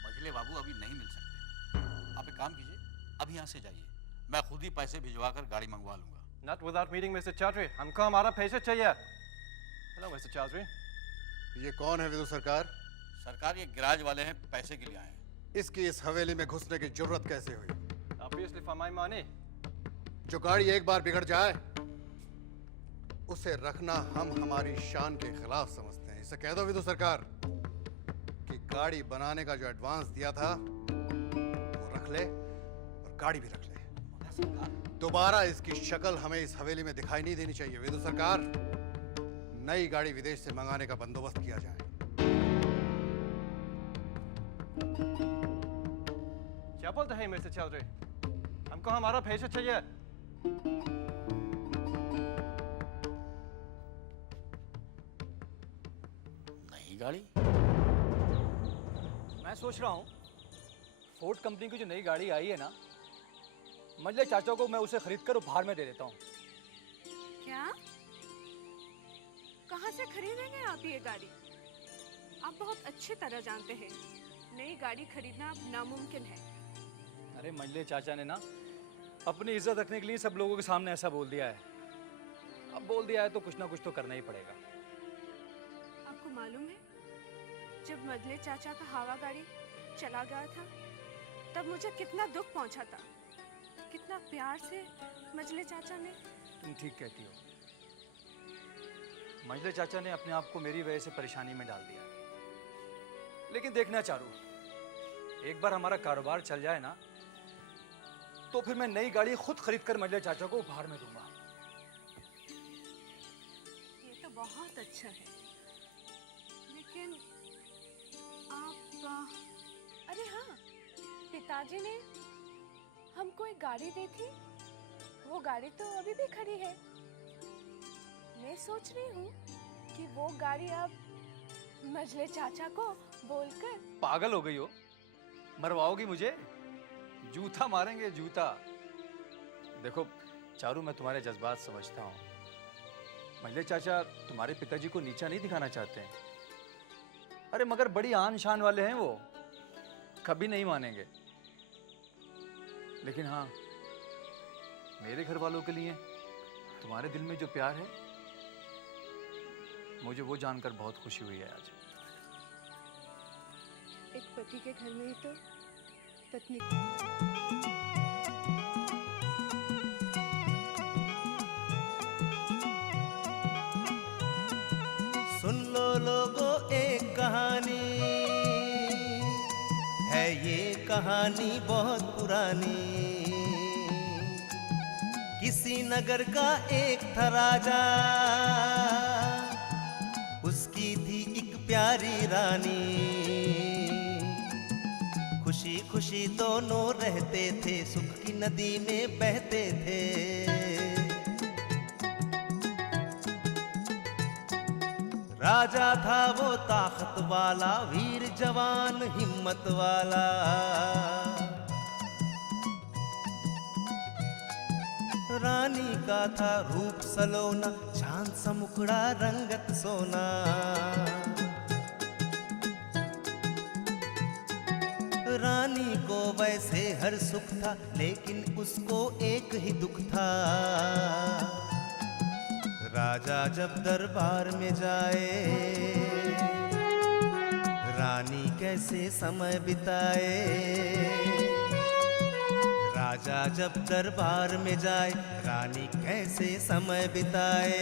मझले बाबू अभी नहीं मिल सकते। आप एक काम कीजिए, अभी यहाँ से जाइए, मैं खुद ही पैसे भिजवा कर गाड़ी मंगवा लूंगा। Not without meeting Mr. Chaudhary. हमको हमारा पैसे चाहिए। Hello, Mr. Chaudhary. ये कौन है विदु सरकार? सरकार ये गैराज वाले हैं, पैसे के लिए आए हैं। इसकी इस हवेली में घुसने की जरूरत कैसे हुई? Obviously for my money. जो गाड़ी एक बार बिगड़ जाए उसे रखना हम हमारी शान के खिलाफ समझते हैं। इसे कह दो विदु सरकार कि गाड़ी बनाने का जो एडवांस दिया था वो रख ले और गाड़ी भी रख ले। दोबारा इसकी शक्ल हमें इस हवेली में दिखाई नहीं देनी चाहिए। विदु सरकार, नई गाड़ी विदेश से मंगाने का बंदोबस्त किया जाए। क्या बोलते हैं मिस्टर चौधरी? हमको हमारा पैसे चाहिए। नई गाड़ी? मैं सोच रहा हूँ फोर्ड कंपनी की जो नई गाड़ी आई है ना, मजले चाचा को मैं उसे खरीद कर उपहार में दे देता हूँ। क्या? कहाँ से खरीदेंगे आप ये गाड़ी? आप बहुत अच्छी तरह जानते हैं नई गाड़ी खरीदना नामुमकिन है। अरे मंजले चाचा ने ना अपनी इज्जत रखने के लिए सब लोगों के सामने ऐसा बोल दिया है। अब बोल दिया है तो कुछ ना कुछ तो करना ही पड़ेगा। आपको मालूम है जब मदले चाचा का हवा गाड़ी चला गया था तब मुझे कितना दुख पहुंचा था, कितना प्यार से मजले चाचा ने। तुम ठीक कहती हो। मजले चाचा ने अपने आप को मेरी वजह से परेशानी में डाल दिया। लेकिन देखना चारू, एक बार हमारा कारोबार चल जाए ना तो फिर मैं नई गाड़ी खुद खरीद कर मजले चाचा को उपहार में दूंगा। ये तो बहुत अच्छा है, लेकिन आप अरे हाँ, पिताजी ने हमको एक गाड़ी दी थी, वो गाड़ी तो अभी भी खड़ी है। मैं सोच रही हूँ कि वो गाड़ी अब मजले चाचा को बोलकर। पागल हो गई हो? मरवाओगी मुझे? जूता मारेंगे, जूता। देखो चारू, मैं तुम्हारे जज्बात समझता हूँ। मजले चाचा तुम्हारे पिताजी को नीचा नहीं दिखाना चाहते हैं। अरे मगर बड़ी आन शान वाले हैं वो, कभी नहीं मानेंगे। लेकिन हाँ, मेरे घर वालों के लिए तुम्हारे दिल में जो प्यार है, मुझे वो जानकर बहुत खुशी हुई है आज। एक पति के घर में ही तो पत्नी। सुन लो लोगों एक कहानी है, ये कहानी बहुत पुरानी। किसी नगर का एक था राजा, उसकी थी एक प्यारी रानी। खुशी खुशी दोनों रहते थे, सुख की नदी में बहते थे। राजा था वो ताकत वाला, वीर जवान हिम्मत वाला। रानी का था रूप सलोना, चांद सा मुखड़ा रंगत सोना। रानी को वैसे हर सुख था, लेकिन उसको एक ही दुख था। राजा जब दरबार में जाए, रानी कैसे समय बिताए। राजा जब दरबार में जाए, रानी कैसे समय बिताए।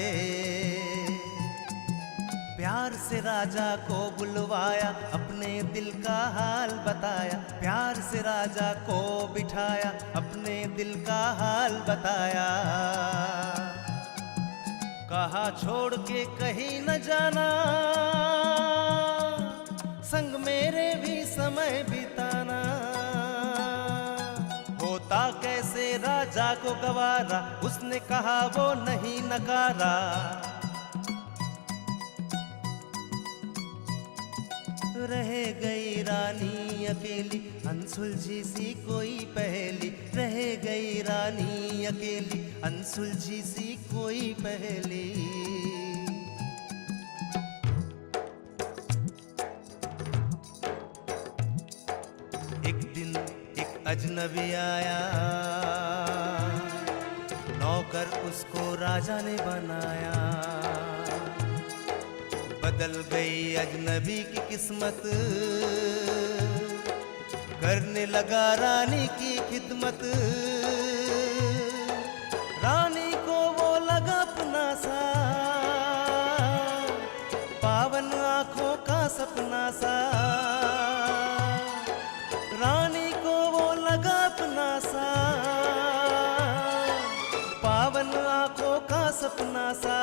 प्यार से राजा को बुलवाया, अपने दिल का हाल बताया। प्यार से राजा को बिठाया, अपने दिल का हाल बताया। कहा छोड़ के कहीं न जाना, संग मेरे भी समय बिताना। होता कैसे राजा को गवारा, उसने कहा वो नहीं नकारा। रह गई रानी अकेली, अनसुलझी सी कोई पहेली। रह गई रानी अकेली, अनसुलझी सी कोई पहेली। एक दिन एक अजनबी आया, नौकर उसको राजा ने बनाया। बदल गई अजनबी की किस्मत, करने लगा रानी की खिदमत। रानी को वो लगा अपना सा, पावन आँखों का सपना सा। रानी को वो लगा अपना सा, पावन आँखों का सपना सा।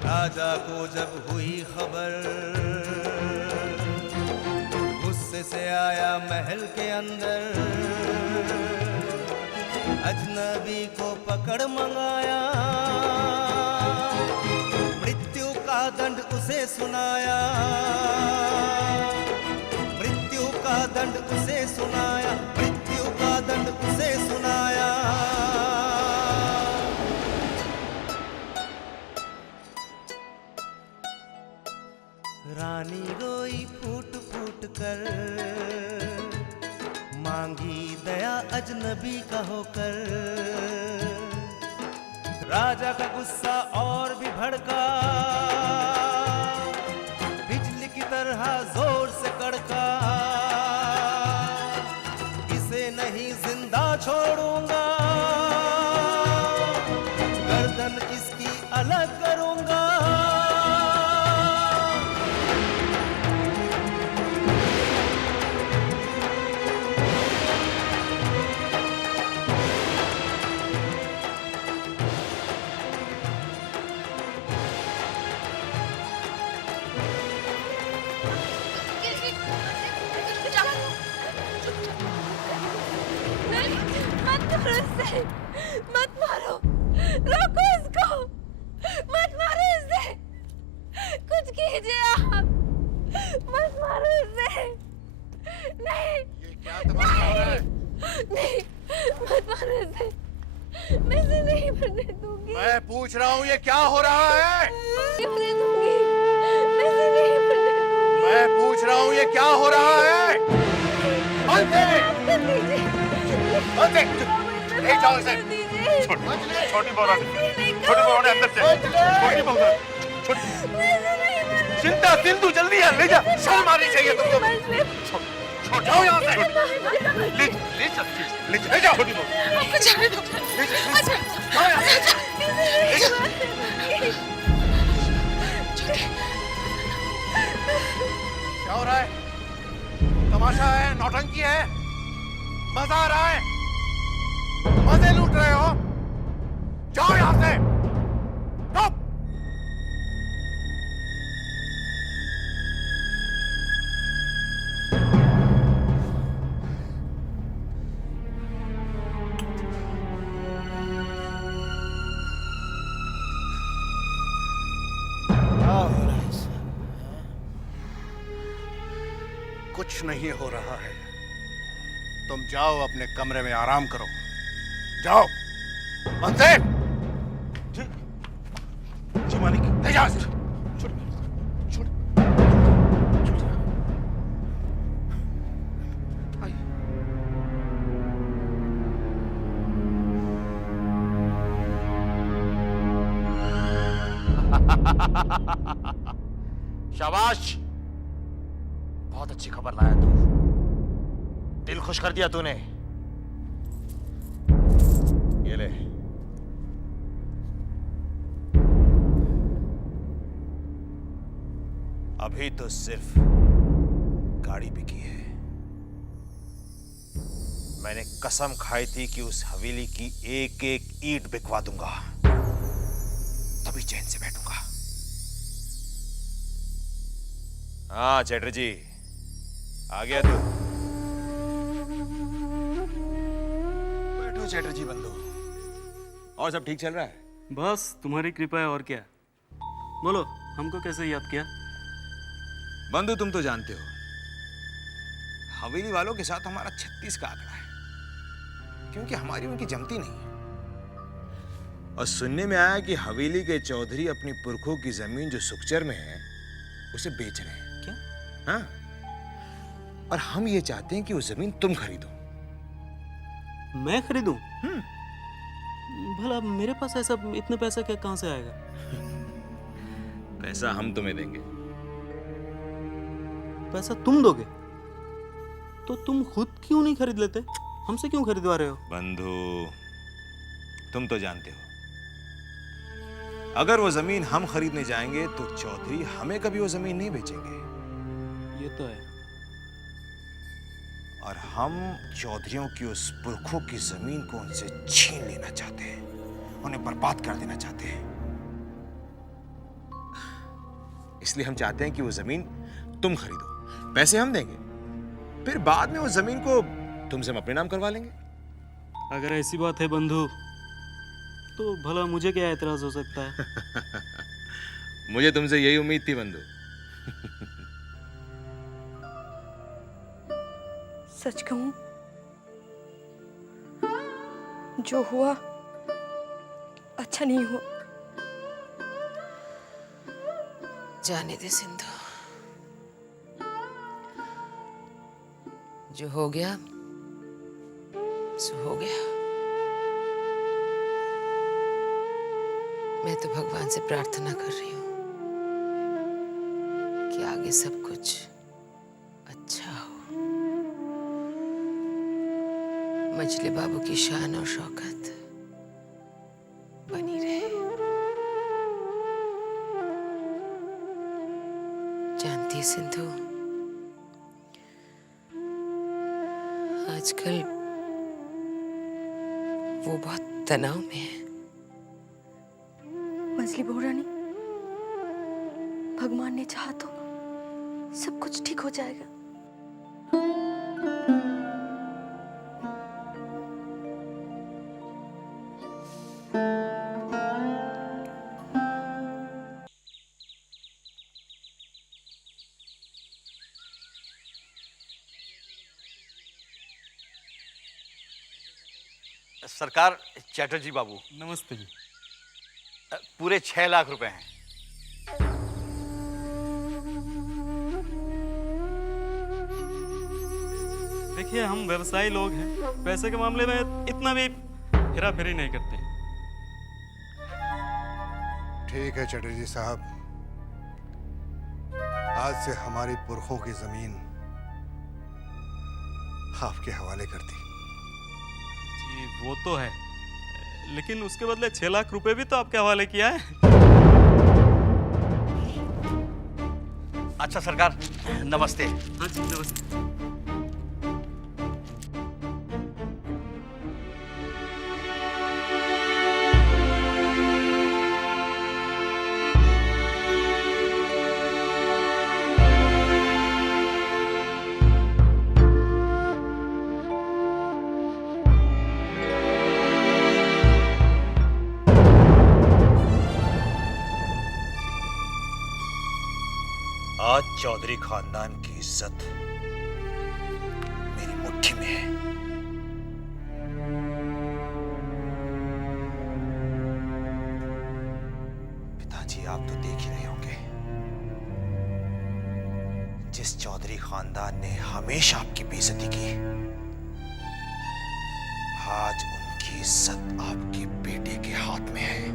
राजा को जब हुई खबर, गुस्से से आया महल के अंदर। अजनबी को पकड़ मंगाया, मृत्यु का दंड उसे सुनाया। मृत्यु का दंड उसे सुनाया, मृत्यु का दंड उसे सुनाया। रानी रोई फूट फूट कर, अजनबी का होकर। राजा का गुस्सा और भी भड़का, बिजली की तरह जोर से कड़का। इसे नहीं जिंदा छोड़ूंगा, गर्दन इसकी अलग करूंगा। मत मारो, रोको इसको, मत मारो इसे, कुछ कीजिए आप, मत मारो इसे, नहीं, ये क्या तमाशा हो रहा है? नहीं, मत मारो इसे, मैं इसे नहीं मरने दूंगी। मैं पूछ रहा हूँ ये क्या हो रहा है? नहीं मरने दूंगी, मैं इसे नहीं मरने दूंगी। मैं पूछ रहा हूँ ये क्या हो रहा है? ले जाओ इसे। छोटी बहू अंदर से छोटी बहू चिंता सिंधु जल्दी है, ले जा। शर्म आनी चाहिए तुमको। जाओ यहाँ से। ले जाओ छोटी बहू। आपको जाने दो। क्या हो रहा है? तमाशा है, नौटंकी है, मजा आ रहा है, मजे लूट रहे हो? जाओ यहां से। चुप। कुछ नहीं हो रहा है। तुम जाओ अपने कमरे में आराम करो। जाओ। बंदे। जी मालिक। ले जाओ इसे। शाबाश, बहुत अच्छी खबर लाया तू। दिल खुश कर दिया तूने। ये ले। अभी तो सिर्फ गाड़ी बिकी है। मैंने कसम खाई थी कि उस हवेली की एक एक ईंट बिकवा दूंगा, तभी चैन से बैठूंगा। हाँ चैटर्जी, आ गया तू। बैठो चैटर्जी बंधु। और सब ठीक चल रहा है? बस तुम्हारी कृपा है, और क्या। बोलो, हमको कैसे याद किया? बंधु तुम तो जानते हो, हवेली वालों के साथ हमारा 36 का आंकड़ा है, क्योंकि हमारी उनकी जमती नहीं। और सुनने में आया कि हवेली के चौधरी अपनी पुरखों की जमीन जो सुखचर में है उसे बेच रहे हैं। क्या? हाँ, और हम ये चाहते हैं कि वो जमीन तुम खरीदो। मैं खरीदूं? भला मेरे पास ऐसा इतने पैसा क्या कहां से आएगा? पैसा हम तुम्हें देंगे। पैसा तुम दोगे? तो तुम खुद क्यों नहीं खरीद लेते? हमसे क्यों खरीदवा रहे हो? बंधु, तुम तो जानते हो, अगर वो जमीन हम खरीदने जाएंगे तो चौधरी हमें कभी वो जमीन नहीं बेचेंगे। ये तो है। और हम चौधरियों की उस पुरखों की जमीन को उनसे छीन लेना चाहते हैं, उन्हें बर्बाद कर देना चाहते हैं। इसलिए हम चाहते हैं कि वो जमीन तुम खरीदो, पैसे हम देंगे, फिर बाद में वो जमीन को तुमसे हम अपने नाम करवा लेंगे। अगर ऐसी बात है बंधु, तो भला मुझे क्या एतराज हो सकता है? मुझे तुमसे यही उम्मीद थी बंधु। सच कहूं, जो हुआ अच्छा नहीं हुआ। जाने दे सिंधु, जो हो गया सो हो गया। मैं तो भगवान से प्रार्थना कर रही हूँ कि आगे सब कुछ अच्छा हो। मजले बाबू की शान और शौकत बनी रहे। जानती है सिंधु, आजकल वो बहुत तनाव में है। मजली बहू रानी, भगवान ने चाहा तो सब कुछ ठीक हो जाएगा। सरकार, चैटर्जी बाबू। नमस्ते जी। पूरे 6 लाख रुपए हैं। देखिए, हम व्यवसायी लोग हैं, पैसे के मामले में इतना भी हेरा फेरी नहीं करते। ठीक है चटर्जी साहब, आज से हमारी पुरखों की जमीन आपके हवाले कर दी। जी वो तो है, लेकिन उसके बदले 6 लाख रुपए भी तो आपके हवाले किया है। अच्छा सरकार, नमस्ते। हाँ जी नमस्ते। आज चौधरी खानदान की इज्जत मेरी मुट्ठी में है। पिताजी, आप तो देख ही रहे होंगे, जिस चौधरी खानदान ने हमेशा आपकी बेइज्जती की, आज उनकी इज्जत आपके बेटे के हाथ में है।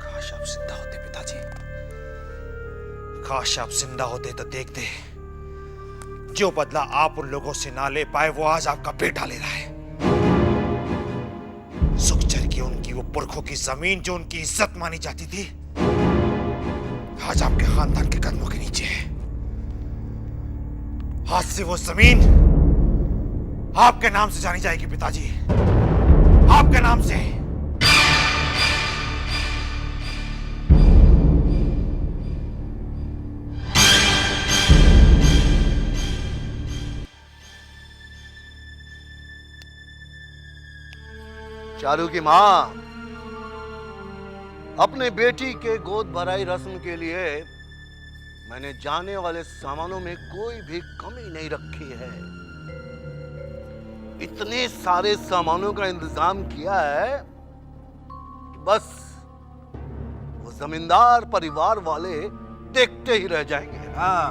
काश आप जिंदा होते पिताजी, काश आप जिंदा होते तो देखते जो बदला आप उन लोगों से ना ले पाए वो आज आपका बेटा ले रहा है। सुखचर की उनकी वो पुरखों की जमीन जो उनकी इज्जत मानी जाती थी, आज आपके खानदान के कदमों के नीचे है। आज से वो जमीन आपके नाम से जानी जाएगी पिताजी, आपके नाम से। चारू की माँ अपने बेटी के गोद भराई रस्म के लिए मैंने जाने वाले सामानों में कोई भी कमी नहीं रखी है। इतने सारे सामानों का इंतजाम किया है कि बस वो जमींदार परिवार वाले देखते ही रह जाएंगे। हाँ।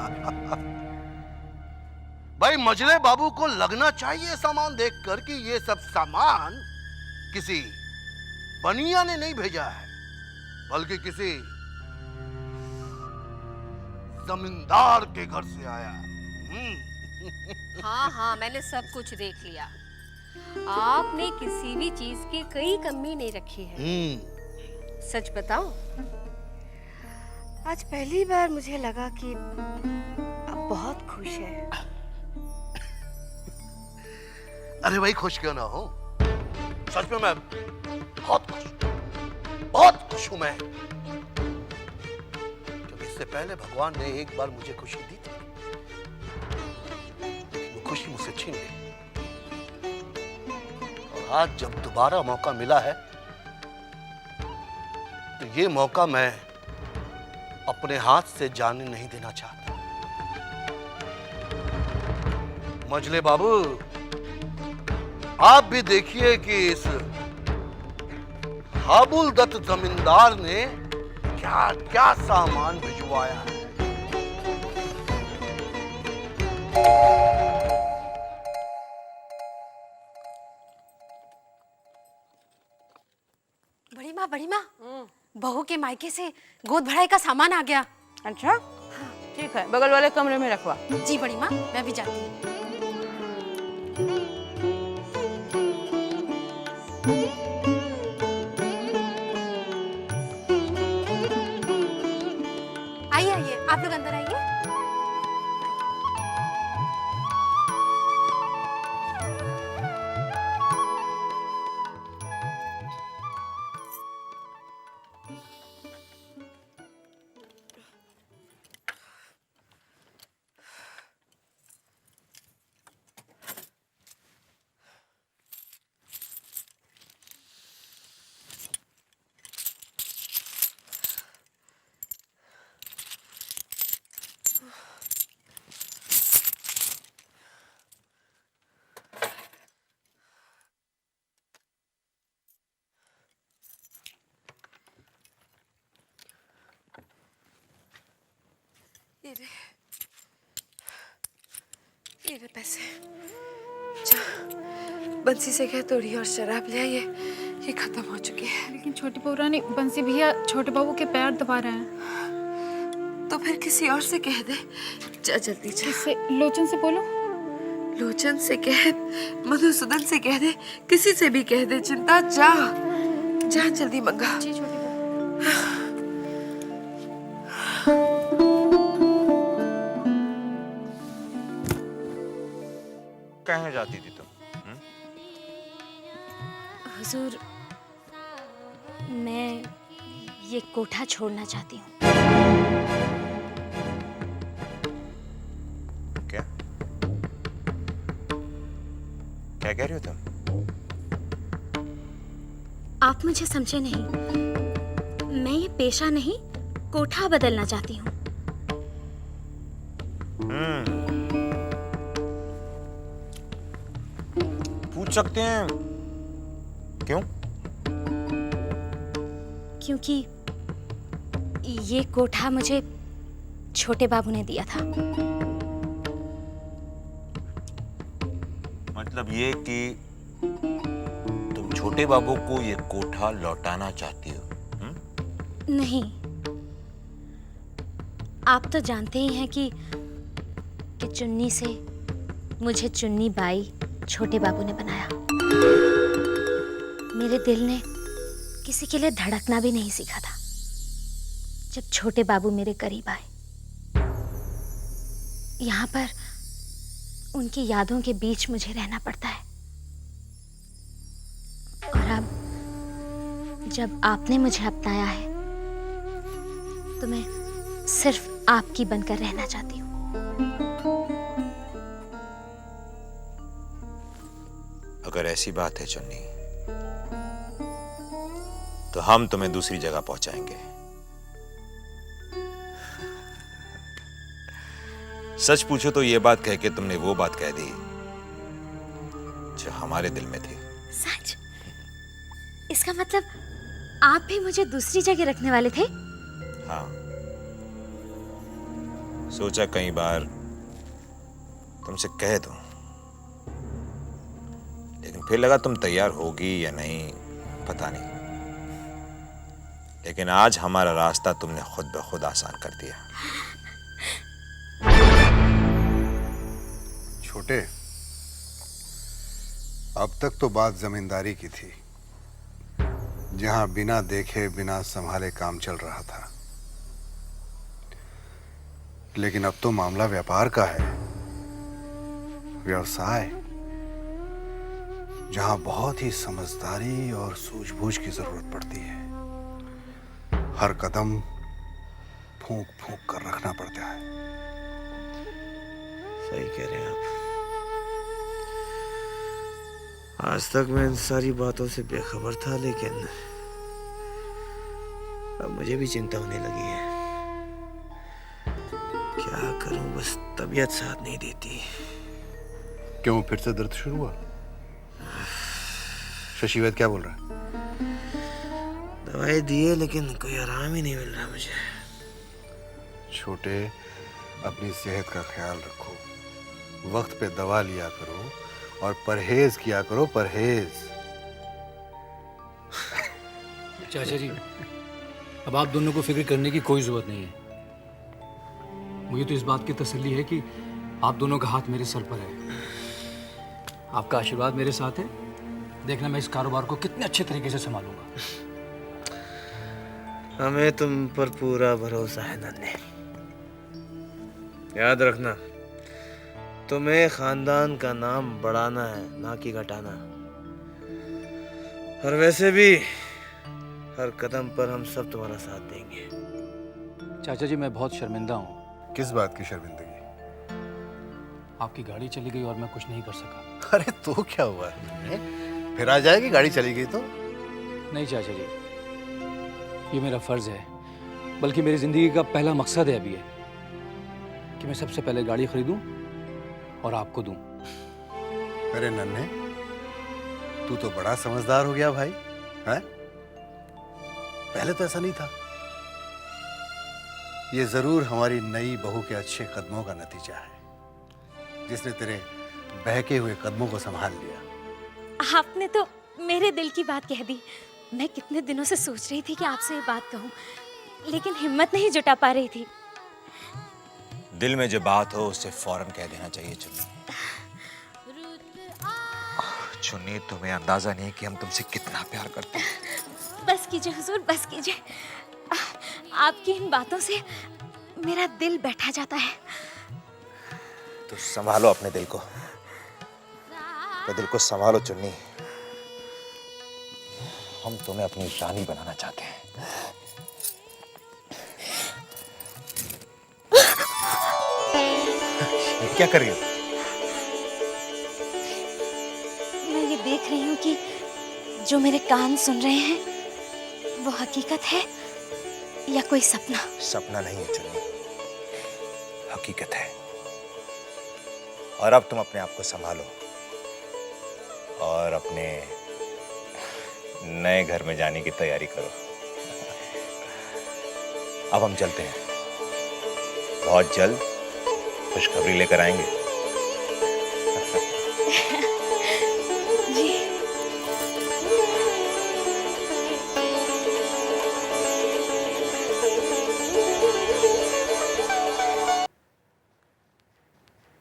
भाई मजले बाबू को लगना चाहिए सामान देखकर कि ये सब सामान किसी बनिया ने नहीं भेजा है, बल्कि किसी जमींदार के घर से आया। हाँ हाँ, मैंने सब कुछ देख लिया। आपने किसी भी चीज की कोई कमी नहीं रखी है। सच बताओ, आज पहली बार मुझे लगा कि आप बहुत खुश हैं। अरे भाई, खुश क्यों ना हो, सच में मैं बहुत खुश हूं मैं। क्योंकि इससे पहले भगवान ने एक बार मुझे खुशी दी थी, वो खुशी मुझसे छीन ली। और आज जब दोबारा मौका मिला है तो ये मौका मैं अपने हाथ से जाने नहीं देना चाहता। मजले बाबू, आप भी देखिए कि इस हाबुल दत्त जमींदार ने क्या क्या सामान भिजवाया है। बड़ी माँ, बहू के मायके से गोद भराई का सामान आ गया। अच्छा, ठीक है, बगल वाले कमरे में रखवा। जी बड़ी माँ, मैं भी जाती हूँ। आइए आइए, आप लोग अंदर आइए। ये रहे पैसे। जा, बंसी से कह तोड़ी और शराब ले आइए, ये खत्म हो चुकी है। लेकिन छोटी बहू रानी, बंसी भैया छोटे बाबू के पैर दबा रहे हैं। तो फिर किसी और से कह दे। जा जल्दी जा। किससे? लोचन से बोलो। लोचन से कह, मधुसूदन से कह दे, किसी से भी कह दे। चिंता जा, जा जल्दी मंगा। जी छोटी बहू। कहाँ जाती थी तुम? हुजूर, मैं ये कोठा छोड़ना चाहती हूँ। क्या क्या कह रही हो तुम? आप मुझे समझे नहीं। मैं ये पेशा नहीं, कोठा बदलना चाहती हूँ। पूछ सकते हैं क्यों? क्योंकि ये कोठा मुझे छोटे बाबू ने दिया था। मतलब ये कि तुम छोटे बाबू को ये कोठा लौटाना चाहती हो? नहीं, आप तो जानते ही हैं कि चुन्नी से मुझे चुन्नी बाई छोटे बाबू ने बनाया। मेरे दिल ने किसी के लिए धड़कना भी नहीं सीखा था जब छोटे बाबू मेरे करीब आए। यहाँ पर उनकी यादों के बीच मुझे रहना पड़ता है। और अब जब आपने मुझे अपनाया है तो मैं सिर्फ आपकी बनकर रहना चाहती हूँ। अगर ऐसी बात है चुन्नी, तो हम तुम्हें दूसरी जगह पहुंचाएंगे। सच पूछो तो ये बात कह के तुमने वो बात कह दी जो हमारे दिल में थी। सच? इसका मतलब आप भी मुझे दूसरी जगह रखने वाले थे? हाँ, सोचा कई बार तुमसे कह दूं, लेकिन फिर लगा तुम तैयार होगी या नहीं पता नहीं। लेकिन आज हमारा रास्ता तुमने खुद ब खुद आसान कर दिया। छोटे, अब तक तो बात जमींदारी की थी, जहां बिना देखे बिना संभाले काम चल रहा था। लेकिन अब तो मामला व्यापार का है, व्यवसाय, जहां बहुत ही समझदारी और सूझबूझ की जरूरत पड़ती है। हर कदम फूंक फूंक कर रखना पड़ता है। सही कह रहे हैं आप। आज तक मैं इन सारी बातों से बेखबर था, लेकिन अब मुझे भी चिंता होने लगी है। क्या करूं, बस तबीयत साथ नहीं देती। क्यों, फिर से दर्द शुरू हुआ? शशि वैद्य क्या बोल रहा है? दवाई दी है लेकिन कोई आराम ही नहीं मिल रहा मुझे। छोटे, अपनी सेहत का ख्याल रखो, वक्त पे दवा लिया करो और परहेज किया करो, परहेज। चाचा जी, अब आप दोनों को फिक्र करने की कोई जरूरत नहीं है। मुझे तो इस बात की तसल्ली है कि आप दोनों का हाथ मेरे सर पर है। आपका आशीर्वाद मेरे साथ है। देखना मैं इस कारोबार को कितने अच्छे तरीके से संभालूंगा। हमें तुम पर पूरा भरोसा है नन्हे। याद रखना, तुम्हें खानदान का नाम बढ़ाना है, ना कि घटाना। और वैसे भी हर कदम पर हम सब तुम्हारा साथ देंगे। चाचा जी, मैं बहुत शर्मिंदा हूँ। किस बात की शर्मिंदगी? आपकी गाड़ी चली गई और मैं कुछ नहीं कर सका। अरे तो क्या हुआ है? फिर आ जाएगी, गाड़ी चली गई तो। नहीं चाचा जी, ये मेरा फर्ज है, बल्कि मेरी जिंदगी का पहला मकसद है अभी है कि मैं सबसे पहले गाड़ी खरीदूं और आपको दूं। अरे नन्हे, तू तो बड़ा समझदार हो गया भाई, हैं? पहले तो ऐसा नहीं था। ये जरूर हमारी नई बहू के अच्छे कदमों का नतीजा है, जिसने तेरे बहके हुए कदमों को संभाल लिया। आपने तो मेरे दिल की बात कह दी। मैं कितने दिनों से सोच रही थी कि आपसे ये बात कहूं, लेकिन हिम्मत नहीं जुटा पा रही थी। दिल में जो बात हो उसे फौरन कह देना चाहिए चुन्नी। चुन्नी, तुम्हें अंदाजा नहीं कि हम तुमसे कितना प्यार करते हैं। बस कीजिए हुजूर, बस कीजिए। आपकी इन बातों से मेरा दिल बैठा जाता है। तो संभालो अपने दिल को, तो दिल को संभालो चुन्नी। हम तुम्हें अपनी रानी बनाना चाहते हैं। क्या कर रही हो? मैं ये देख रही हूँ कि जो मेरे कान सुन रहे हैं वो हकीकत है या कोई सपना। सपना नहीं है चुन्नी, हकीकत है। और अब तुम अपने आप को संभालो और अपने नए घर में जाने की तैयारी करो। अब हम चलते हैं, बहुत जल्द खुशखबरी लेकर आएंगे। जी।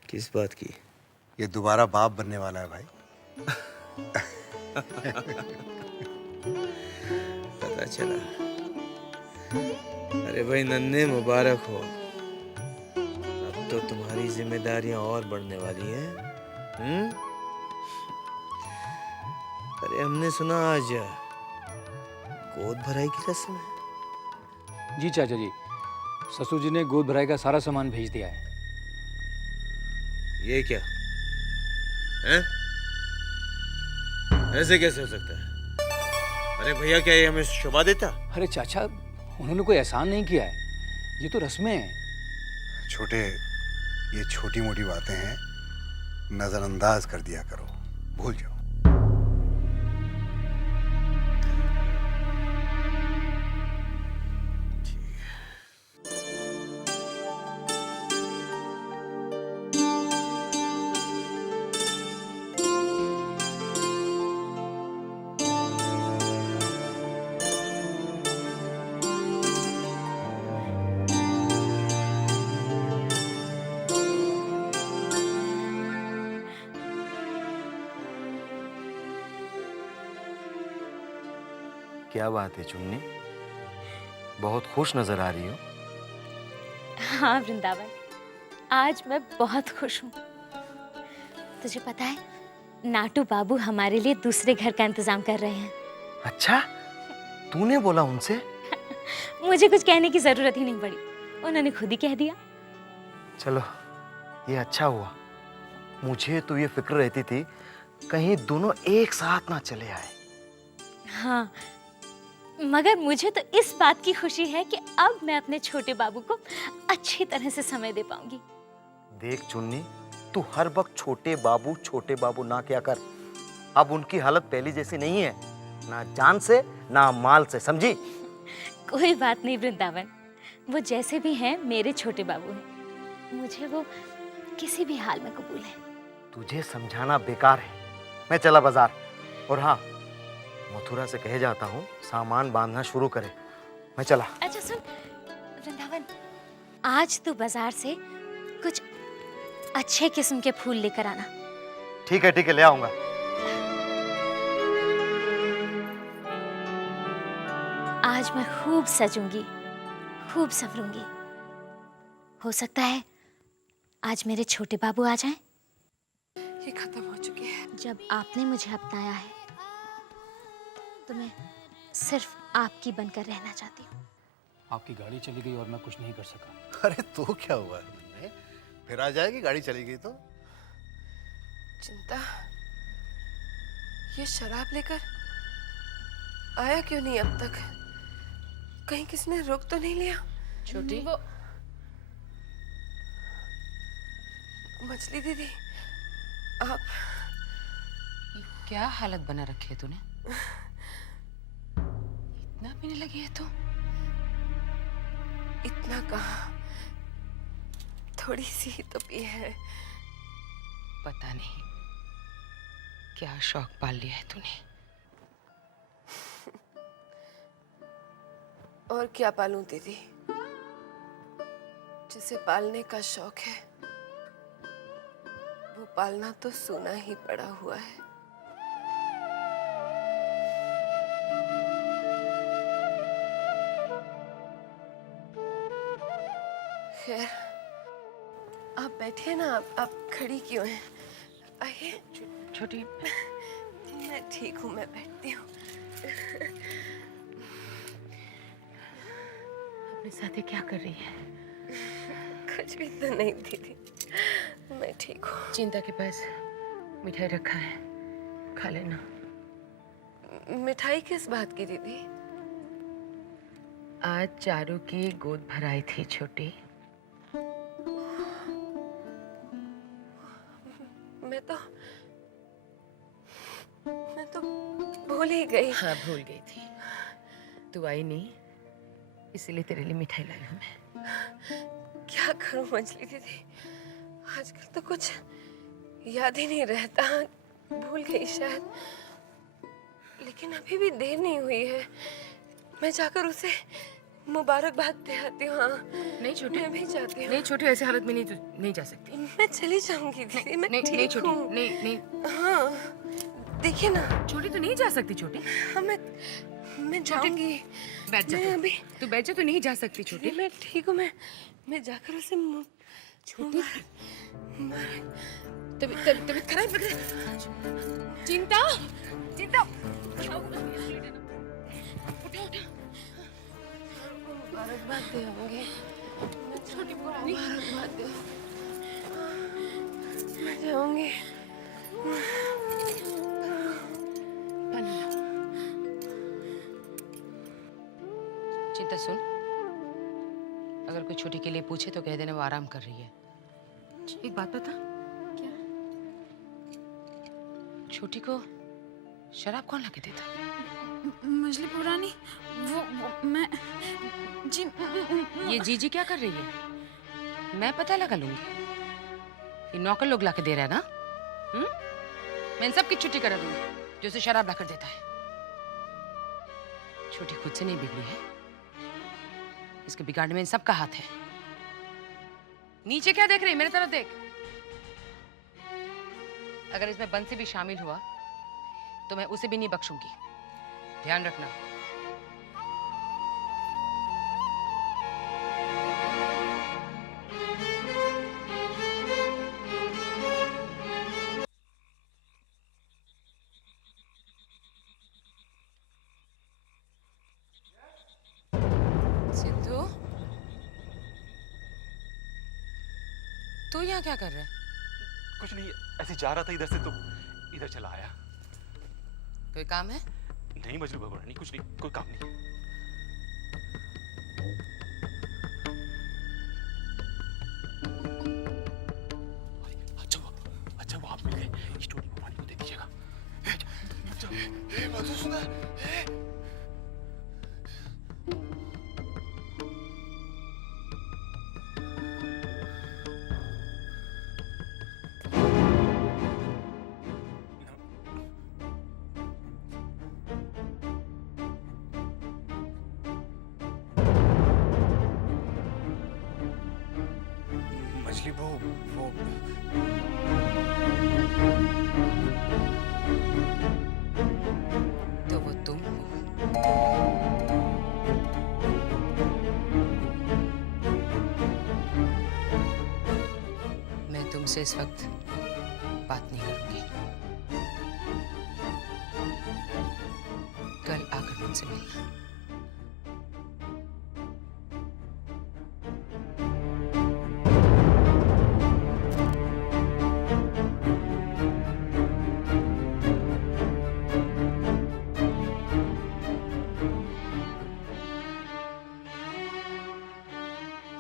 किस बात की? ये दोबारा बाप बनने वाला है भाई। पता चला। अरे भाई नन्हे, मुबारक हो। अब तो तुम्हारी जिम्मेदारियां और बढ़ने वाली हैं। अरे हमने सुना आज गोद भराई की रस्म है। जी चाचा जी, ससुर जी ने गोद भराई का सारा सामान भेज दिया है। ये क्या है? ऐसे कैसे हो सकता है? अरे भैया, क्या ये हमें शोभा देता? अरे चाचा, उन्होंने कोई एहसान नहीं किया है, ये तो रस्में हैं। छोटे, ये छोटी मोटी बातें हैं, नजरअंदाज कर दिया करो, भूल जाओ। क्या बात है चुन्नी, बहुत खुश नजर आ रही हो। हाँ वृंदावन, आज मैं बहुत खुश हूँ। तुझे पता है, नाटू बाबू हमारे लिए दूसरे घर का इंतजाम कर रहे हैं। अच्छा, तूने बोला उनसे? मुझे कुछ कहने की जरूरत ही नहीं पड़ी, उन्होंने खुद ही कह दिया। चलो, ये अच्छा हुआ। मुझे तो ये फिक्र रहती थी कहीं दोनों एक साथ ना चले आए। हाँ, मगर मुझे तो इस बात की खुशी है कि अब मैं अपने छोटे बाबू को अच्छी तरह से समय दे पाऊंगी। देख चुन्नी, तू हर वक्त छोटे बाबू ना क्या कर। अब उनकी हालत पहली जैसी नहीं है, ना जान से ना माल से, समझी? कोई बात नहीं वृंदावन, वो जैसे भी हैं मेरे छोटे बाबू हैं। मुझे वो किसी भी हाल में कबूल है। तुझे समझाना बेकार है। मैं चला बाजार। और हाँ, मथुरा से कहे जाता हूँ सामान बांधना शुरू करे। मैं चला। अच्छा सुन वृंदावन, आज तू बाजार से कुछ अच्छे किस्म के फूल लेकर आना। ठीक है ले आऊंगा। आज मैं खूब सजूंगी, खूब संवरूंगी। हो सकता है आज मेरे छोटे बाबू आ जाएं। ये खत्म हो चुकी है। जब आपने मुझे अपनाया है तो मैं सिर्फ आपकी बनकर रहना चाहती हूँ। आपकी गाड़ी चली गई और मैं कुछ नहीं कर सका। अरे तो क्या हुआ है, फिर आ जाएगी, गाड़ी चली गई तो। चिंता, ये शराब लेकर आया क्यों नहीं अब तक? कहीं किसने रोक तो नहीं लिया? छोटी, वो मछली दीदी, आप क्या हालत बना रखी है तूने? इतना पीने लगी है तू? इतना कहाँ, थोड़ी सी ही तो पी है। पता नहीं क्या शौक पाल लिया है तूने। और क्या पालूं दीदी? जिसे पालने का शौक है वो पालना तो सूना ही पड़ा हुआ है। खैर, आप बैठिए ना, आप खड़ी क्यों हैं? आइए। छोटी, मैं ठीक हूँ, मैं बैठती हूँ। अपने साथ ये क्या कर रही है? कुछ भी तो नहीं दीदी, मैं ठीक हूँ। चिंता के पास मिठाई रखा है, खा लेना। मिठाई किस बात की दीदी? आज चारू की गोद भराई थी छोटी। मैं तो भूल ही गई। हाँ, भूल गई थी। तू आई नहीं, इसीलिए तेरे लिए मिठाई लाई हूँ मैं। क्या करूं मछली दीदी, आजकल तो कुछ याद ही नहीं रहता। भूल गई शायद, लेकिन अभी भी देर नहीं हुई है। मैं जाकर उसे मुबारकबाद दे आती हूँ। हाँ, नहीं छोटी, मैं भी जाती हूँ। नहीं छोटी, ऐसी हालत में नहीं जा सकती। मैं चली जाऊंगी दीदी, मैं नहीं ठीक छोटी, हूँ। नहीं। हाँ, देखिए ना। छोटी, तो नहीं जा सकती छोटी। हाँ, मैं जाऊंगी। बैठ जा। अभी तू बैठ जा, तो नहीं जा सकती छोटी। मैं ठीक हूँ, मैं जाकर उसे छोटी, तबीयत खराब लग रही है। चिंता, मुबारकबाद दे होंगे। मैं छोटी मुबारकबाद दे, मैं जाऊंगी। चिंता सुन, अगर कोई छोटी के लिए पूछे तो कह देना वो आराम कर रही है। एक बात बता, क्या छोटी को शराब कौन लाके देता? मछली पुरानी, वो मैं जी। ये जीजी क्या कर रही है? मैं पता लगा लूंगी। ये नौकर लोग लाके दे रहा है ना? मैं इन सब की छुट्टी करा दूंगी जो उसे शराब लाकर देता है। छोटी खुद से नहीं बिगड़ी है, इसके बिगाड़ने में इन सब का हाथ है। नीचे क्या देख रही है? मेरी तरफ देख। अगर इसमें बंसी भी शामिल हुआ तो मैं उसे भी नहीं बख्शूंगी, ध्यान रखना। सिद्धू, तू यहाँ क्या कर रहा है? कुछ नहीं, ऐसे जा रहा था इधर से तो इधर चला आया। कोई काम है? नहीं मजनू भगवानी, कुछ नहीं, कोई काम नहीं। अच्छा वो आप मिल गए, इस टोनी भगवानी को दे दीजिएगा। मधुसूदन, असली बहू वो तो वो तुम हो। मैं तुमसे इस वक्त बात नहीं करूंगी। कल आकर मुझसे मिलना।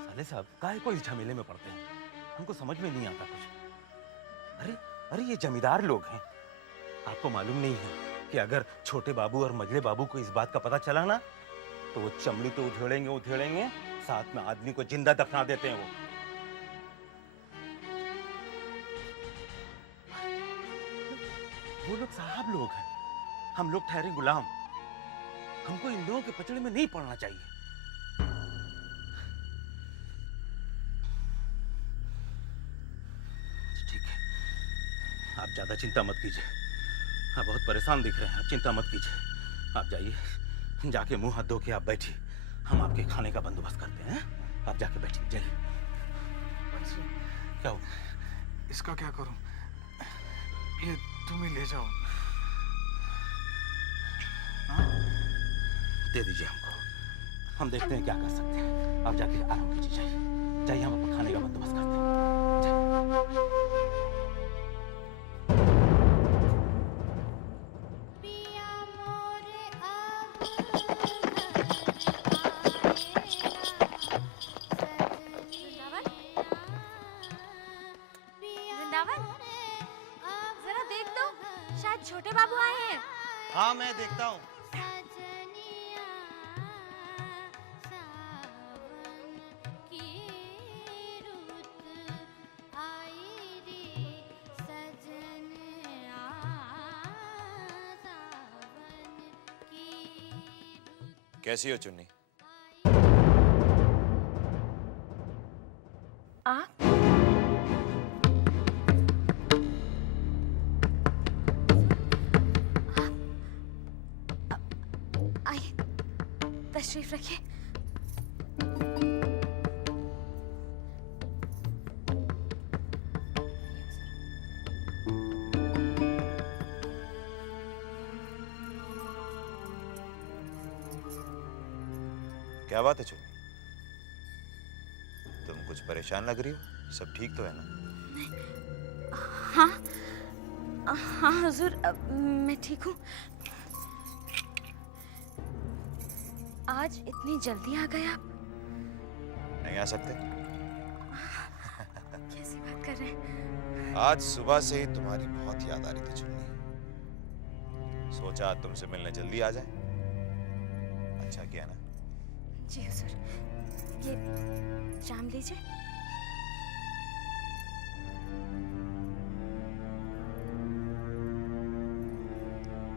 साले साहब काहे को इस झमेले में पड़ते हैं? हमको समझ में नहीं आता कुछ। अरे अरे ये जमींदार लोग हैं। आपको मालूम नहीं है कि अगर छोटे बाबू और मझले बाबू को इस बात का पता चला ना तो वो चमड़ी तो उधेड़ेंगे, साथ में आदमी को जिंदा दफना देते हैं वो लोग साहब लोग हैं, हम लोग ठहरे गुलाम। हमको इन लोगों के पचड़े में नहीं पड़ना चाहिए। ठीक है, आप ज्यादा चिंता मत कीजिए। आप बहुत परेशान दिख रहे हैं, आप चिंता मत कीजिए। आप जाइए, जाके मुंह हाथ धो के आप बैठिए। हम आपके खाने का बंदोबस्त करते हैं। आप जाके बैठिए, जाइए। क्या हो? इसका क्या करूं? ये तुम ही ले जाओ। दे दीजिए हमको, हम देखते हैं क्या कर सकते हैं। आप जाके आराम कीजिए, जाइए जाइए, हम अपने खाने का बंदोबस्त करते हैं। जाइए। वृंदावन, जरा देख तो, शायद छोटे बाबू आए हैं। हाँ मैं देखता हूँ। कैसी हो चुन्नी? आप? आइए, तशरीफ रखिए। क्या बात है चुन्नी? तुम कुछ परेशान लग रही हो। सब ठीक तो है ना? हाँ हाँ हुजूर, मैं ठीक हूँ। आज इतनी जल्दी आ गए आप? नहीं आ सकते? कैसी बात कर रहे हैं? आज सुबह से ही तुम्हारी बहुत याद आ रही थी चुन्नी। सोचा तुमसे मिलने जल्दी आ जाए। अच्छा किया ना? जी हुजूर, ये जाम लीजिए।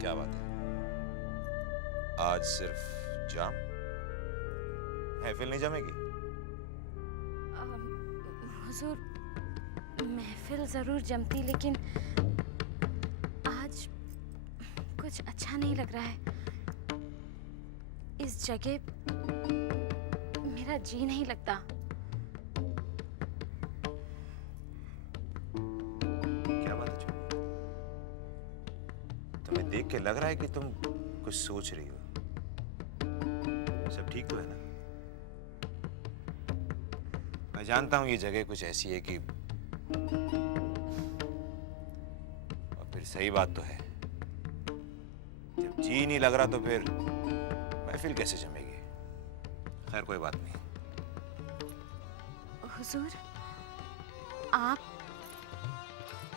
क्या बात है, आज सिर्फ जाम? महफिल नहीं जमेगी? हुजूर, महफिल जरूर जमती, लेकिन आज कुछ अच्छा नहीं लग रहा है। इस जगह मेरा जी नहीं लगता। क्या बात है चुन्नी? तुम्हें देख के लग रहा है कि तुम कुछ सोच रही हो। सब ठीक तो है ना? मैं जानता हूं ये जगह कुछ ऐसी है कि, और फिर सही बात तो है, जब जी नहीं लग रहा तो फिर महफिल कैसे जमेगी? खैर कोई बात नहीं। हुजूर, आप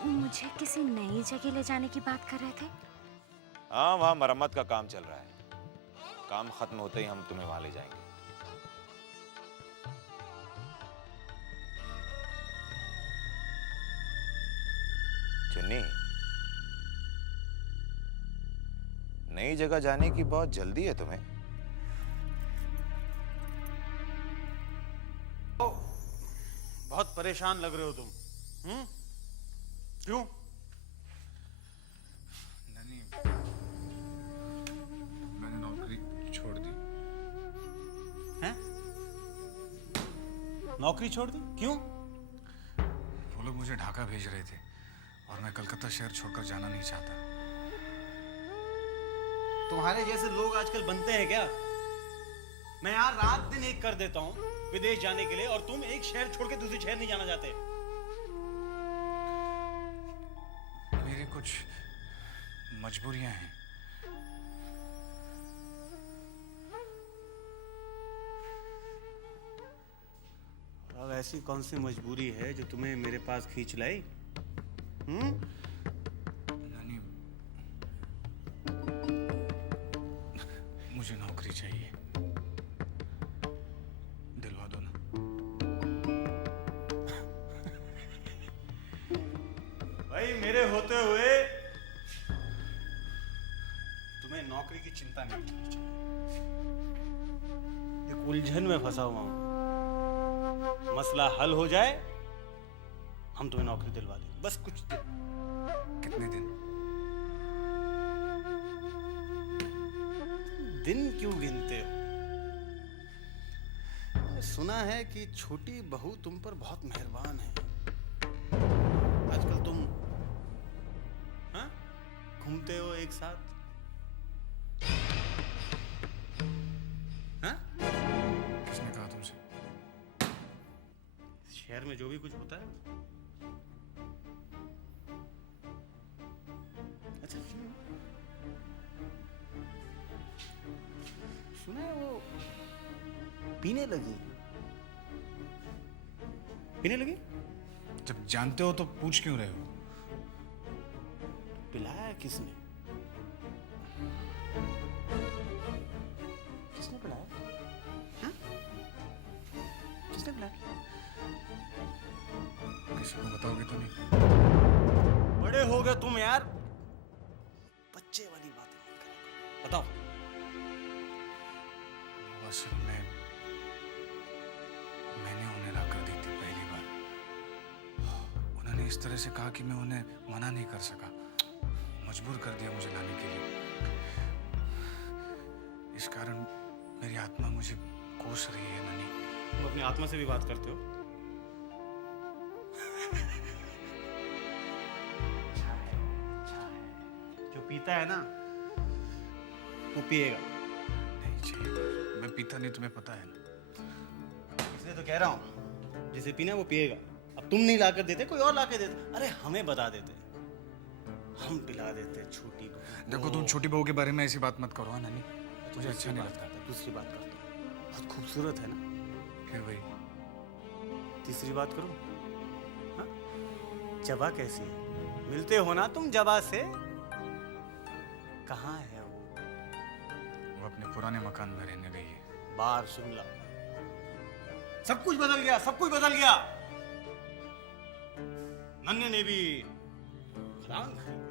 मुझे किसी नई जगह ले जाने की बात कर रहे थे? हाँ, वहां मरम्मत का काम चल रहा है। काम खत्म होते ही हम तुम्हें वहां ले जाएंगे। चुन्नी, नई जगह जाने की बहुत जल्दी है तुम्हें? बहुत बहुत परेशान लग रहे हो तुम। क्यों? ननी, मैंने नौकरी छोड़ दी। हैं? नौकरी छोड़ दी? क्यों? वो लोग मुझे ढाका भेज रहे थे और मैं कलकत्ता शहर छोड़कर जाना नहीं चाहता। तुम्हारे जैसे लोग आजकल बनते हैं क्या? मैं यार रात दिन एक कर देता हूँ विदेश जाने के लिए, और तुम एक शहर छोड़ के दूसरे शहर नहीं जाना चाहते। मेरी कुछ मजबूरियां हैं। अब ऐसी कौन सी मजबूरी है जो तुम्हें मेरे पास खींच लाई? नानी, मुझे नौकरी चाहिए, दिलवा दो ना। भाई मेरे होते हुए तुम्हें नौकरी की चिंता नहीं करनी चाहिए। एक उलझन में फंसा हुआ हूं, मसला हल हो जाए हम तुम्हें नौकरी दिलवा दें, बस कुछ दिन। कितने दिन? दिन क्यों गिनते हो? सुना है कि छोटी बहू तुम पर बहुत मेहरबान है। आजकल तुम घूमते हो एक साथ, किसने कहा तुमसे? शहर में जो भी कुछ होता है। अच्छा, सुना है वो पीने लगी। पीने लगी? जब जानते हो तो पूछ क्यों रहे हो? पिलाया किसने? किसने पिलाया? किसने पिलाया? किसी को बताओगे तो नहीं? बड़े हो गए तुम यार, बच्चे वाली बातें मत करो। बताओ। असल में मैंने उन्हें ला कर दी थी पहली बार। उन्होंने इस तरह से कहा कि मैं उन्हें मना नहीं कर सका, मजबूर कर दिया मुझे लाने के लिए। इस कारण मेरी आत्मा मुझे कोस रही है। ननी, तुम अपनी आत्मा से भी बात करते हो? जो पीता है ना वो पिएगा। नहीं चाहिए, मैं पीता नहीं, तुम्हें पता है ना। इसलिए तो कह रहा हूँ, जिसे पीना है वो पिएगा। अब तुम नहीं लाकर देते, कोई और लाकर देते। अरे हमें बता देते, हम पिला देते छोटी बहू। देखो तुम छोटी बहू के बारे में ऐसी बात मत करो। हाँ ननी, मुझे अच्छा नहीं लगता। दूसरी बात करता हूँ, बहुत खूबसूरत है ना। फिर वही तीसरी बात करूँ? हाँ? जबा कैसी है? मिलते हो ना तुम जबा से? कहाँ है वो अपने पुराने मकान में रहने गई है, बाहर शिमला। सब कुछ बदल गया, सब कुछ बदल गया। नन्हे ने भी खलांग खरीदी।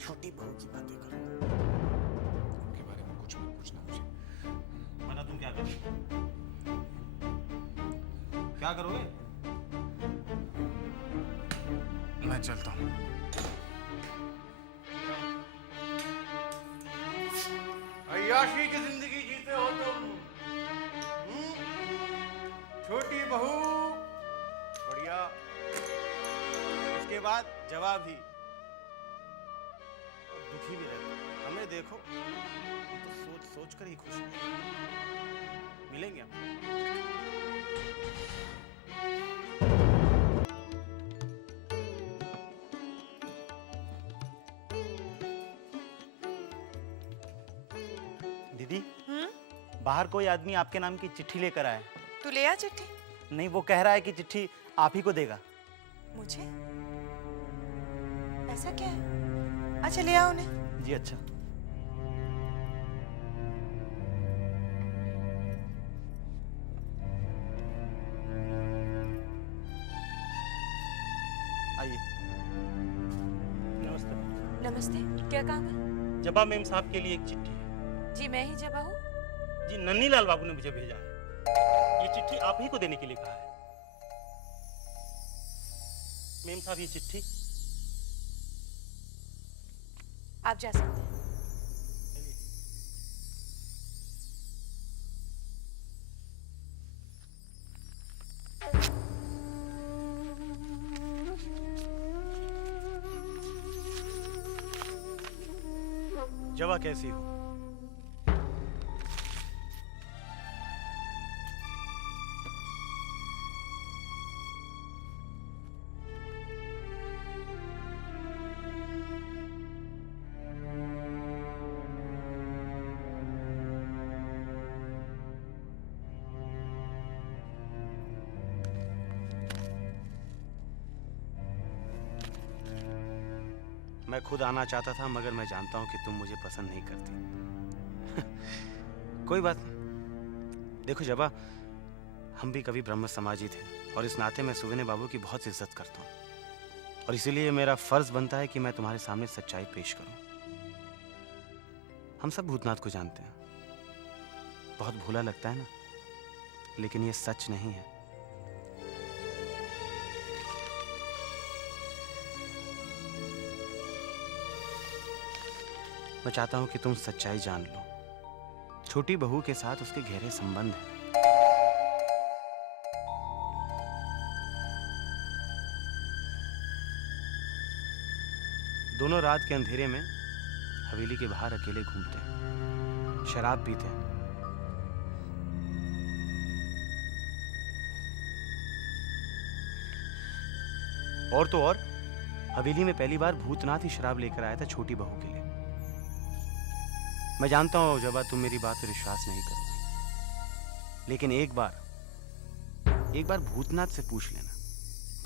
छोटी बहू की बातें करो। उनके बारे में कुछ मत पूछना मुझे। बता तुम क्या करोगे? क्या करोगे? मैं चलता हूँ। अय्याशी की जिंदगी जीते हो तुम। छोटी बहू बढ़िया, उसके बाद जवाब भी, और दुखी भी रहते। हमें देखो, हम तो सोच सोच कर ही खुश हैं। मिलेंगे हम। दीदी, बाहर कोई आदमी आपके नाम की चिट्ठी लेकर आया है। तू ले आ चिट्ठी। नहीं, वो कह रहा है कि चिट्ठी आप ही को देगा। मुझे? ऐसा क्या है? अच्छा ले आओ उन्हें। जी अच्छा। आइए। नमस्ते। नमस्ते, क्या काम है? जबा मेम साहब के लिए एक चिट्ठी है। जी मैं ही जबा हूँ। जी नन्नी लाल बाबू ने मुझे भेजा है। ये चिट्ठी आप ही को देने के लिए कहा है। मेम साहब, ये चिट्ठी आप जा सकते हैं। जवा कैसी हो? मैं खुद आना चाहता था, मगर मैं जानता हूं कि तुम मुझे पसंद नहीं करती। कोई बात नहीं। देखो जबा, हम भी कभी ब्रह्म समाजी थे और इस नाते मैं सुविने बाबू की बहुत इज्जत करता हूं, और इसीलिए मेरा फर्ज बनता है कि मैं तुम्हारे सामने सच्चाई पेश करूं। हम सब भूतनाथ को जानते हैं। बहुत भूला लगता है ना, लेकिन ये सच नहीं है। मैं चाहता हूं कि तुम सच्चाई जान लो। छोटी बहू के साथ उसके गहरे संबंध हैं। दोनों रात के अंधेरे में हवेली के बाहर अकेले घूमते हैं, शराब पीते हैं। और तो और हवेली में पहली बार भूतनाथ ही शराब लेकर आया था छोटी बहू के लिए। मैं जानता हूं जबा, तुम मेरी बात पर विश्वास नहीं करोगी, लेकिन एक बार भूतनाथ से पूछ लेना,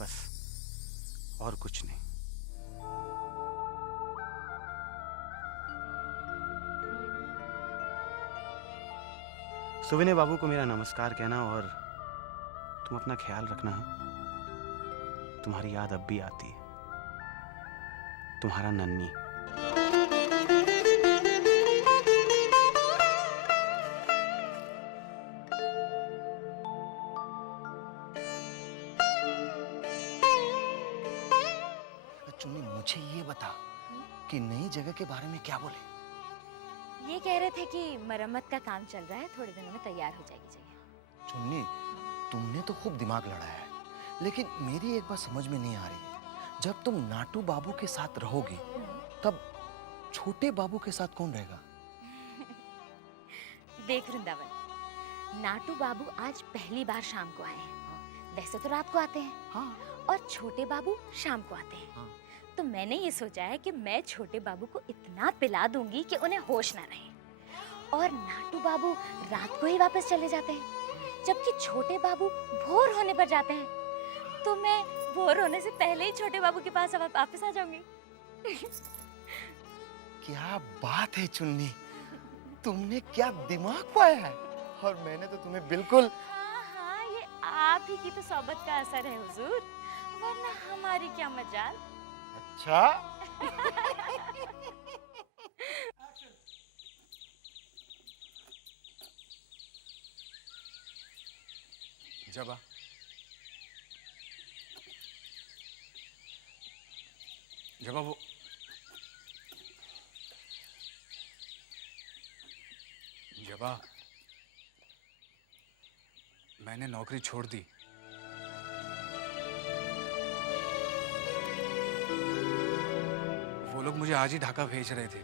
बस, और कुछ नहीं। सुविने बाबू को मेरा नमस्कार कहना, और तुम अपना ख्याल रखना। तुम्हारी याद अब भी आती है। तुम्हारा नन्ही। चुन्नी, मुझे ये बता कि नई जगह के बारे में क्या बोले? ये कह रहे थे कि मरम्मत का काम चल रहा है, थोड़े दिनों में तैयार हो जाएगी जगह। चुन्नी, तुमने तो खूब दिमाग लड़ाया है, लेकिन मेरी एक बात समझ में नहीं आ रही है। जब तुम नाटू बाबू के साथ रहोगी, तब छोटे बाबू के साथ कौन रहेगा? देख वृंदावन, नाटू बाबू आज पहली बार शाम को आए हैं। वैसे तो रात को आते हैं। हाँ। और छोटे बाबू शाम को आते हैं। हाँ। तो मैंने ये सोचा है कि मैं छोटे बाबू को इतना पिला दूंगी कि उन्हें होश ना रहे, और नाटू बाबू रात को ही वापस चले जाते हैं, जबकि छोटे बाबू भोर होने पर जाते हैं। तो मैं भोर होने से पहले ही छोटे बाबू के पास वापस आ जाऊंगी। क्या बात है चुन्नी, तुमने क्या दिमाग पाया है, और मैंने तो तुम्हें बिल्कुल। हाँ, ये आप ही की तो सोबत का असर है हुजूर, वरना हमारी क्या मजाल। अच्छा। जबा, जबा वो जबा, मैंने नौकरी छोड़ दी। वो लोग मुझे आज ही ढाका भेज रहे थे।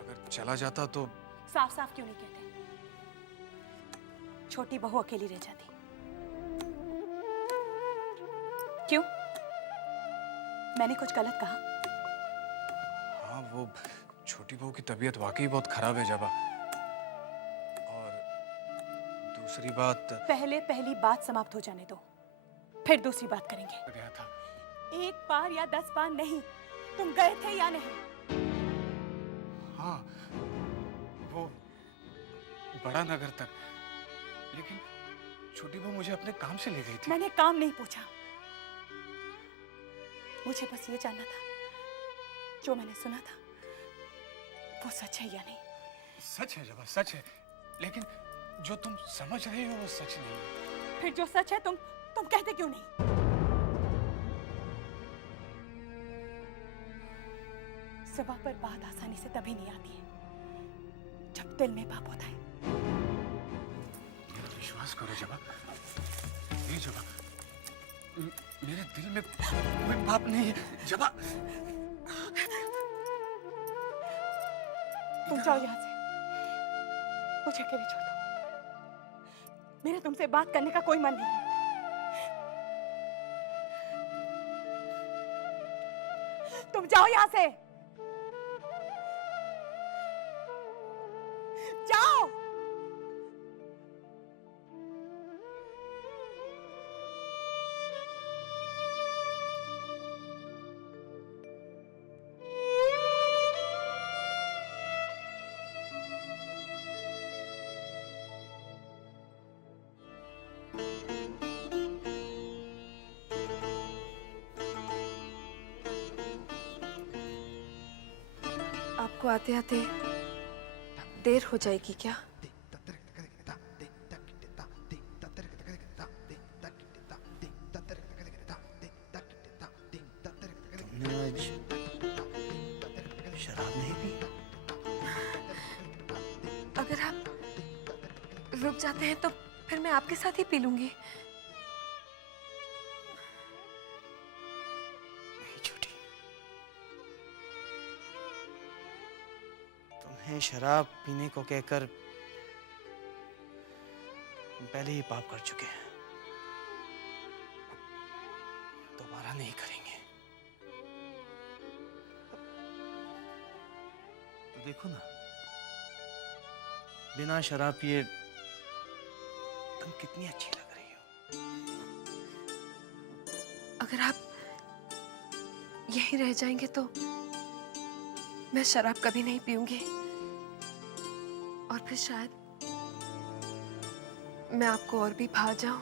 अगर चला जाता तो। साफ साफ क्यों नहीं कहते? छोटी बहू अकेली रह जाती। क्यों? मैंने कुछ गलत कहा? हाँ, वो छोटी बहू की तबीयत वाकई बहुत खराब है जबा। और दूसरी बात, पहले पहली बात समाप्त हो जाने दो, फिर दूसरी बात करेंगे। गया था। एक बार या 10 बार नहीं, तुम गए थे या नहीं? हाँ, वो बड़ा नगर तक, लेकिन छोटी बहू मुझे अपने काम से ले गई थी। मैंने काम नहीं पूछा, मुझे बस ये जानना था, जो मैंने सुना था वो सच है या नहीं? सच है जबा, सच है, लेकिन जो तुम समझ रहे हो वो सच नहीं है। फिर जो सच है तुम कहते क्यों नहीं? जुबान पर बात आसानी से तभी नहीं आती है जब दिल में पाप होता है। विश्वास करो जबा, ये जबा, मेरे दिल में कोई पाप नहीं है जबा। तुम जाओ यहाँ से, मुझे अकेले छोड़ दो। मेरा तुमसे बात करने का कोई मन नहीं है। तुम जाओ यहाँ से, जाओ। आपको आते आते देर हो जाएगी क्या? तुमने आज शराब नहीं पी? अगर आप रुक जाते हैं तो फिर मैं आपके साथ ही पी लूंगी। तुम्हें शराब पीने को कहकर हम पहले ही पाप कर चुके हैं, दोबारा नहीं करेंगे। तो देखो ना, बिना शराब पिए तुम कितनी अच्छी लग रही हो। अगर आप यहीं रह जाएंगे तो मैं शराब कभी नहीं पीऊंगी और फिर शायद मैं आपको और भी भा जाऊं।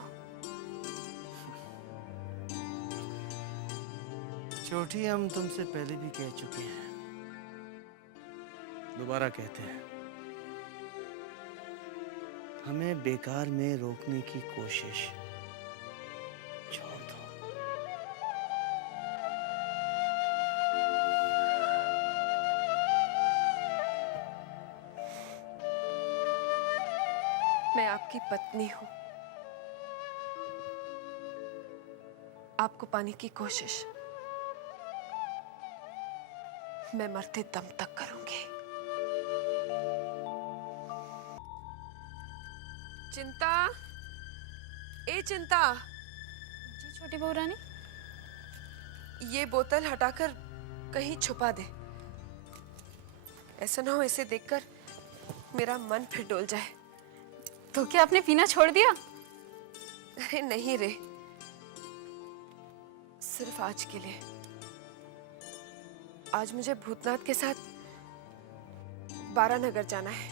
छोटी, हम तुमसे पहले भी कह चुके हैं, दोबारा कहते हैं, हमें बेकार में रोकने की कोशिश छोड़ दो। मैं आपकी पत्नी हूं, आपको पाने की कोशिश मैं मरते दम तक करूंगी। चिंता, ए चिंता। जी छोटी बहू रानी। ये बोतल हटाकर कहीं छुपा दे। ऐसा ना हो इसे देखकर मेरा मन फिर डोल जाए। तो क्या आपने पीना छोड़ दिया? अरे नहीं रे, सिर्फ आज के लिए। आज मुझे भूतनाथ के साथ बारानगर जाना है।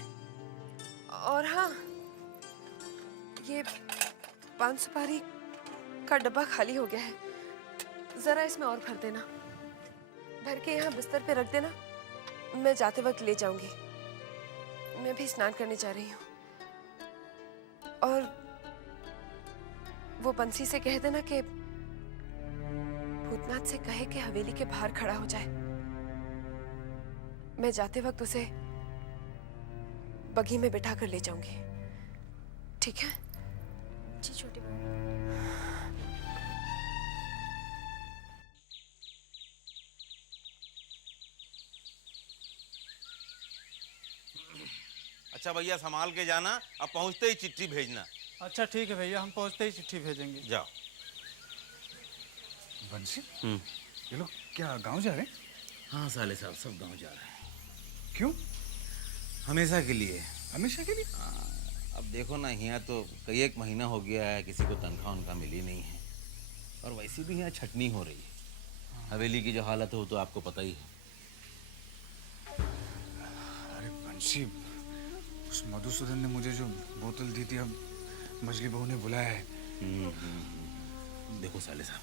और हाँ, ये पान सुपारी का डब्बा खाली हो गया है, जरा इसमें और भर देना। भर के यहाँ बिस्तर पे रख देना, मैं जाते वक्त ले जाऊंगी। मैं भी स्नान करने जा रही हूँ। और वो बंसी से कह देना कि भूतनाथ से कहे कि हवेली के बाहर खड़ा हो जाए। मैं जाते वक्त उसे बगी में बिठा कर ले जाऊंगी, ठीक है? जी छोटी बहू। अच्छा भैया, संभाल के जाना, अब पहुंचते ही चिट्ठी भेजना। अच्छा ठीक है भैया, हम पहुंचते ही चिट्ठी भेजेंगे। जाओ। बंसी, ये लोग क्या गांव जा रहे हैं? हाँ साले साहब, सब गांव जा रहे हैं। क्यों? हमेशा के लिए। हमेशा के लिए? अब देखो ना, यहाँ तो कई एक महीना हो गया है, किसी को तनख्वाह उनका मिली नहीं है, और वैसे भी यहाँ छटनी हो रही है। हवेली की जो हालत है वो तो आपको पता ही है। अरे बंसी, उस मधुसूदन ने मुझे जो बोतल दी थी, अब मछली बहू ने बुलाया है। देखो साले साहब,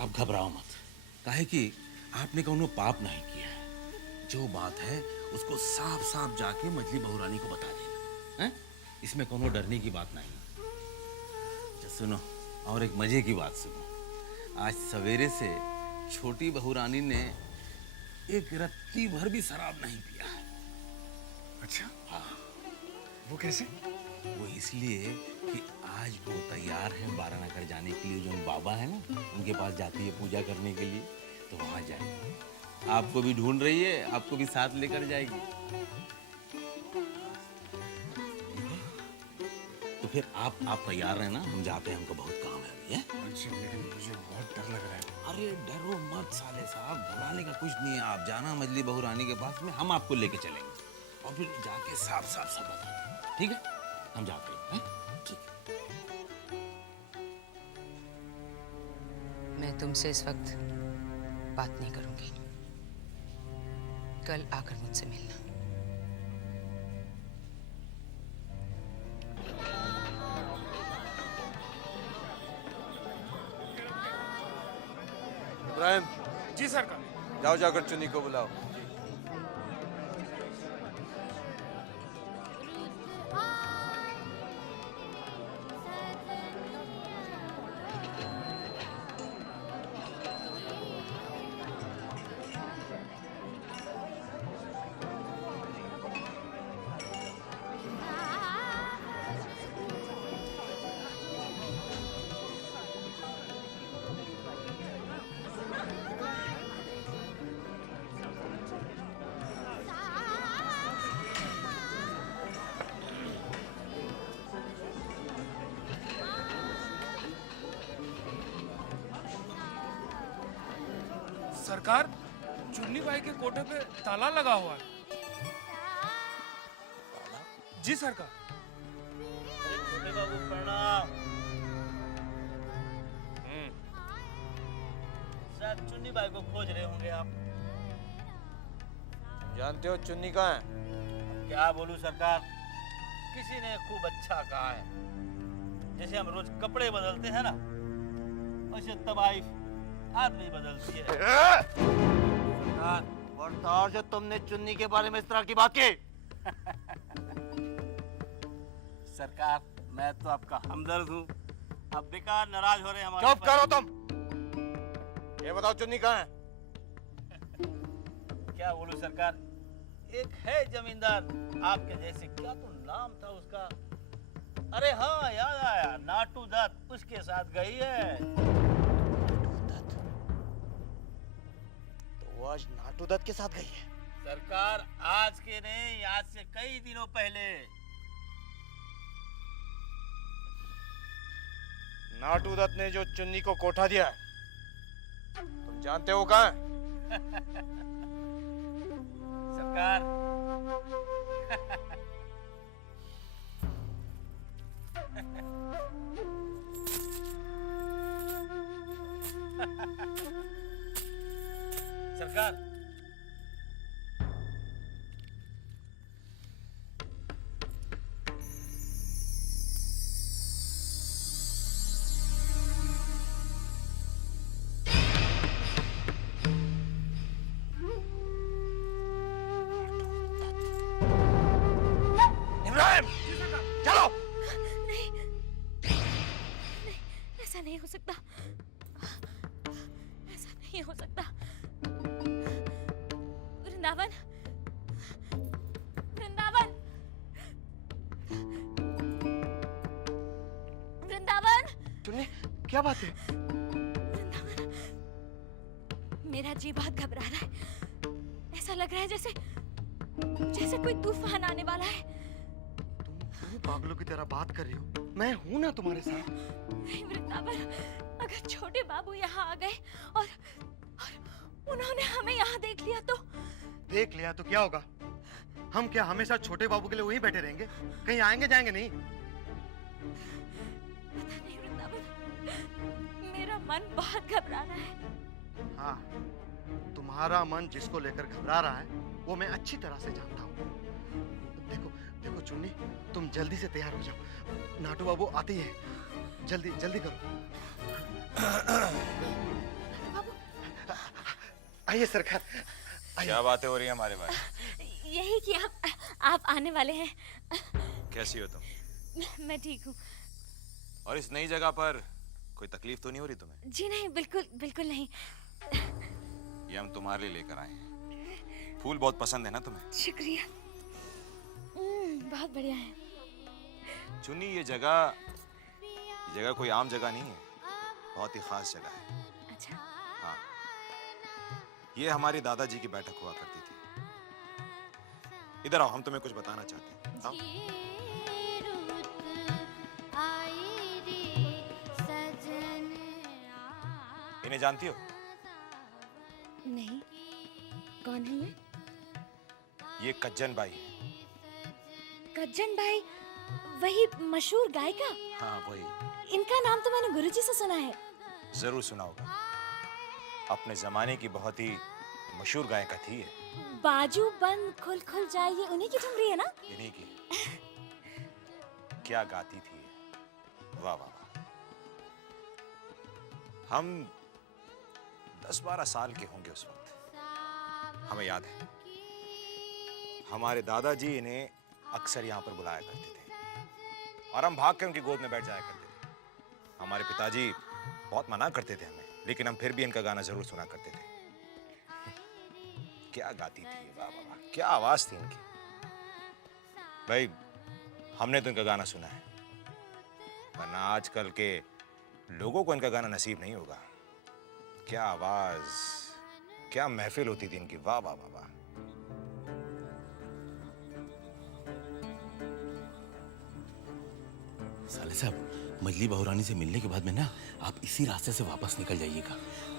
आप घबराओ मत, काहे कि आपने कौनो पाप नहीं किया है। जो बात है उसको साफ साफ जाके मछली बहुरानी को बता देना, हैं? इसमें कोनो डरने की बात नहीं। अच्छा सुनो, और एक मजे की बात सुनो। आज सवेरे से छोटी बहू रानी ने एक रत्ती भर भी शराब नहीं पिया है। अच्छा? हाँ। वो कैसे? वो इसलिए कि आज वो तैयार है बारानगर जाने के लिए। जो बाबा है ना, उनके पास जाती है पूजा करने के लिए, तो वहां जाएगी। आपको भी ढूंढ रही है, आपको भी साथ लेकर जाएगी। तो फिर आप तैयार रहना, हम जाते हैं, हमको बहुत काम है अभी। लेकिन मुझे बहुत डर लग रहा है। अरे डरो मत साले साहब, घबराने का कुछ नहीं है। आप जाना मजली बहू रानी के पास में, हम आपको लेके चलेंगे और फिर जाके साफ साफ सब बता देंगे। ठीक है, हम जाते हैं। ठीक है। मैं तुमसे इस वक्त बात नहीं करूंगी। कल आकर मुझसे मिलना। इब्राहिम। जी सरकार। जाओ जाकर चुन्नी को बुलाओ। सरकार, चुन्नी बाई के कोठे पे ताला लगा हुआ है। जी सरकार। छोटे बाबू प्रणाम। शायद चुन्नी बाई को खोज रहे होंगे आप। जानते हो चुन्नी कहाँ है? क्या बोलूं सरकार, किसी ने खूब अच्छा कहा है। जैसे हम रोज कपड़े बदलते हैं ना, वैसे तबाही आदमी बदलती है। सरकार, बर्दाश्त जो तुमने चुन्नी के बारे में इस तरह की बात की। सरकार, मैं तो आपका हमदर्द हूँ। आप बेकार नाराज हो रहे हैं हमारे। चुप करो तुम। ये बताओ चुन्नी कहाँ है? क्या बोलूं सरकार, एक है जमींदार आपके जैसे, क्या तो नाम था उसका? अरे हाँ, याद आया, नाटू दत्त, उसके साथ गई है। वो आज नाटू दत्त के साथ गई है? सरकार, आज के नहीं, आज से कई दिनों पहले। नाटू दत्त ने जो चुन्नी को कोठा दिया है, तुम जानते हो कहाँ है? सरकार, सरकार, इब्राहिम, चलो। नहीं, ऐसा नहीं हो सकता। ऐसा नहीं हो सकता। वृंदावन, वृंदावन, वृंदावन। चुन्नी, क्या बात है? वृंदावन, मेरा जी बहुत घबरा रहा है। ऐसा लग रहा है जैसे कोई तूफान आने वाला है। तुम पागलों की तरह बात कर रही हो। मैं हूं ना तुम्हारे साथ। नहीं वृंदावन, अगर छोटे बाबू यहाँ आ गए और उन्होंने हमें यहाँ देख लिया तो? देख लिया तो क्या होगा? हम क्या हमेशा छोटे बाबू के लिए वहीं बैठे रहेंगे? कहीं आएंगे जाएंगे नहीं? पता नहीं वृंदावन, मेरा मन बहुत घबरा रहा है। हाँ, तुम्हारा मन जिसको लेकर घबरा रहा है वो मैं अच्छी तरह से जानता हूँ। देखो देखो चुन्नी, तुम जल्दी से तैयार हो जाओ। नाटू बाबू आते ही है। जल्दी जल्दी करो। आइए सरकार। क्या बातें हो रही है हमारे भाई? यही कि आप आने वाले हैं। कैसी हो तुम? मैं ठीक हूँ। और इस नई जगह पर कोई तकलीफ तो नहीं हो रही तुम्हें? जी नहीं, बिल्कुल बिल्कुल नहीं। ये हम तुम्हारे लिए लेकर आए हैं। फूल बहुत पसंद है ना तुम्हें? शुक्रिया। बहुत बढ़िया है। चुन्नी, ये जगह कोई आम जगह नहीं है, बहुत ही खास जगह है। अच्छा। हाँ, ये हमारे दादाजी की बैठक हुआ करती थी। इधर आओ, हम तुम्हें कुछ बताना चाहते हैं। आओ। इन्हें जानती हो? नहीं, कौन है ये? ये कज्जन बाई है। कज्जन भाई, वही मशहूर गायिका? हाँ, वही। इनका नाम तो मैंने गुरुजी से सुना है। जरूर सुना होगा। अपने जमाने की बहुत ही मशहूर गायिका थी ये। बाजू बंद खुल खुल जाए, ये उन्हीं की ठुमरी है ना? इन्हीं की। क्या गाती थी ये, वाह वाह वाह। हम 10-12 साल के होंगे उस वक्त, हमें याद है। हमारे दादाजी इन्हें अक्सर यहाँ पर बुलाया करते थे और हम भाग के उनकी गोद में बैठ जाया करते थे। हमारे पिताजी बहुत मना करते थे हमें, लेकिन हम फिर भी इनका गाना जरूर सुना करते थे। क्या गाती थी, वाह वाह वाह, क्या आवाज थी इनकी। भाई, हमने तो इनका गाना सुना है, वरना आजकल के लोगों को इनका गाना नसीब नहीं होगा। क्या आवाज, क्या महफिल होती थी इनकी, वाह वाह वाह वाह। साले साहब, मजली बहुरानी से मिलने के बाद में ना आप इसी रास्ते से वापस निकल जाइएगा।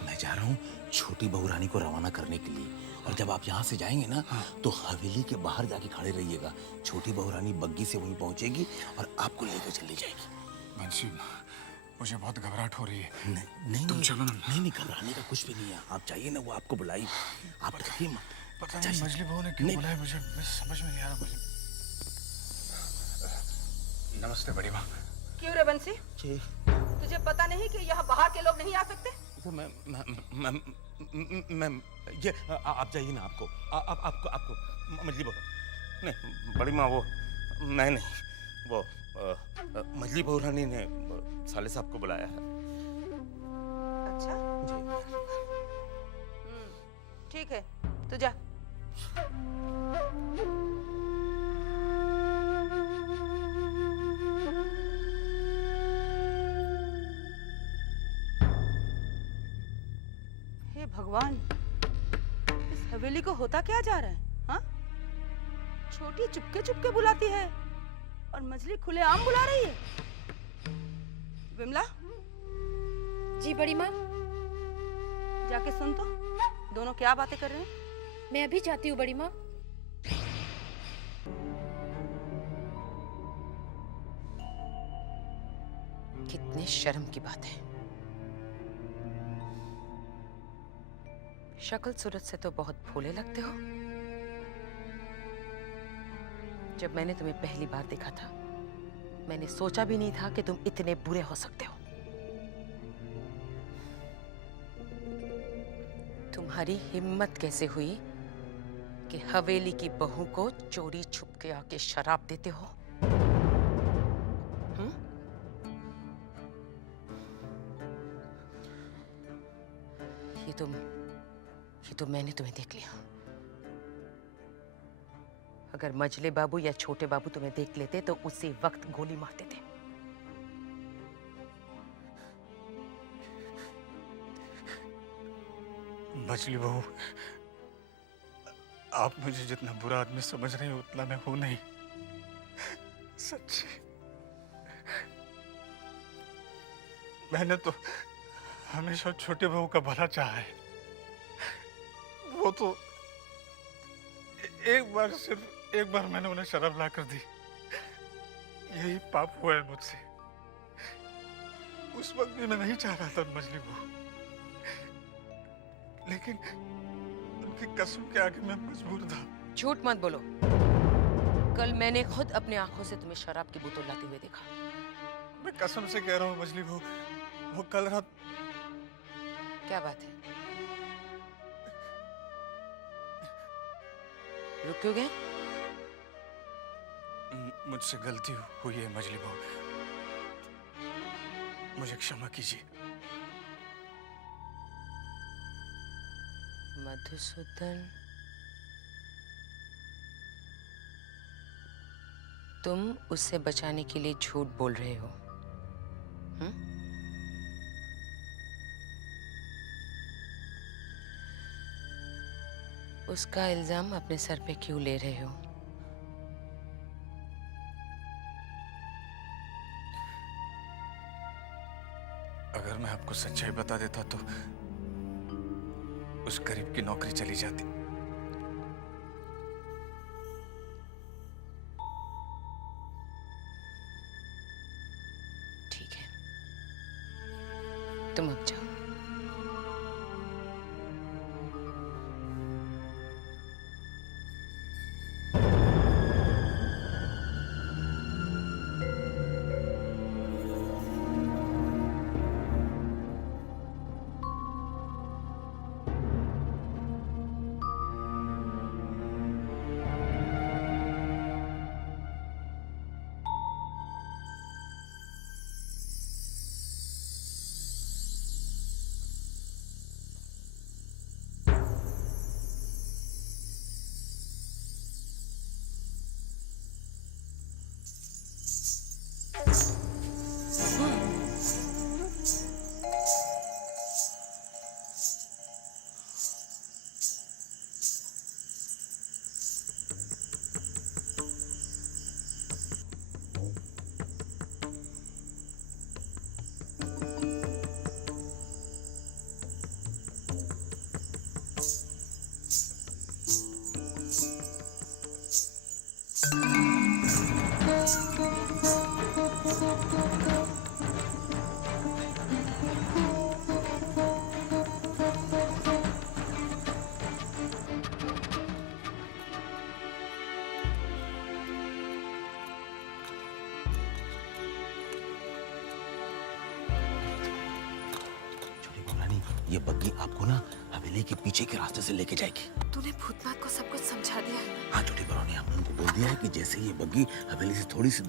मैं जा रहा हूँ छोटी बहुरानी को रवाना करने के लिए, और जब आप यहाँ से जाएंगे ना तो हवेली के बाहर जाके खड़े रहिएगा। छोटी बहुरानी बग्गी से वहीं पहुँचेगी और आपको लेकर चली जाएगी। बंसी, मुझे बहुत घबराहट हो रही है। नहीं तुम नहीं, चलो ना। नहीं घबराने का कुछ भी नहीं है। आप चाहिए ना, वो आपको बुलाई, आप डरिए मत। पता नहीं मजली बहू ने क्यों बुलाया, मुझे समझ में नहीं आ रहा। मुझे नमस्ते बड़ी माँ। क्यों रे बंसी? तुझे पता नहीं कि यहाँ बाहर के लोग नहीं आ सकते? तो मैं ये आप जाइए ना। आपको मजली बहू नहीं, बड़ी माँ, वो मैं नहीं, वो मजली बहुरानी ने साले साहब को बुलाया है। अच्छा ठीक है, तू जा। हे भगवान, इस हवेली को होता क्या जा रहा है? हाँ, छोटी चुपके चुपके बुलाती है और मजली खुलेआम बुला रही है। विमला। जी बड़ी माँ। जाके सुन तो, दोनों क्या बातें कर रहे हैं। मैं अभी जाती हूँ बड़ी माँ। कितने शर्म की बात है। शक्ल सूरत से तो बहुत भोले लगते हो। जब मैंने तुम्हें पहली बार देखा था, मैंने सोचा भी नहीं था कि तुम इतने बुरे हो सकते हो। तुम्हारी हिम्मत कैसे हुई कि हवेली की बहू को चोरी छुप के आके शराब देते हो? ये तो मैंने तुम्हें देख लिया। अगर मजले बाबू या छोटे बाबू तुम्हें देख लेते तो उसी वक्त गोली मारते थे। मछली बहू, आप मुझे जितना बुरा आदमी समझ रहे हो उतना मैं हूं नहीं। सच्ची, मैंने तो हमेशा छोटे बहू का भला चाहा है। वो तो सिर्फ एक बार मैंने उन्हें शराब ला कर दी, यही पाप हुआ है मुझसे। उस वक्त भी मैं नहीं चाह रहा था मछली बहू, लेकिन उनकी कसम के आगे मैं मजबूर था। झूठ मत बोलो। कल मैंने खुद अपने आंखों से तुम्हें शराब की बोतल लाते हुए देखा। मैं कसम से कह रहा हूँ मछली बहू, वो कल रात। क्या बात है? रुक क्यों गए? मुझसे गलती हुई है मजली बहू, मुझे क्षमा कीजिए। मधुसूदन, तुम उससे बचाने के लिए झूठ बोल रहे हो, उसका इल्जाम अपने सर पे क्यों ले रहे हो? अगर मैं आपको सच्चाई बता देता तो उस गरीब की नौकरी चली जाती। ठीक है, तुम अब जाओ। ये बग्गी आपको ना हवेली के पीछे के रास्ते से लेके जाएगी। तूने भूतनाथ को सब कुछ समझा दिया है? हाँ छोटी बरौनी, हमने उनको बोल दिया है कि जैसे ये बग्गी हवेली से थोड़ी सी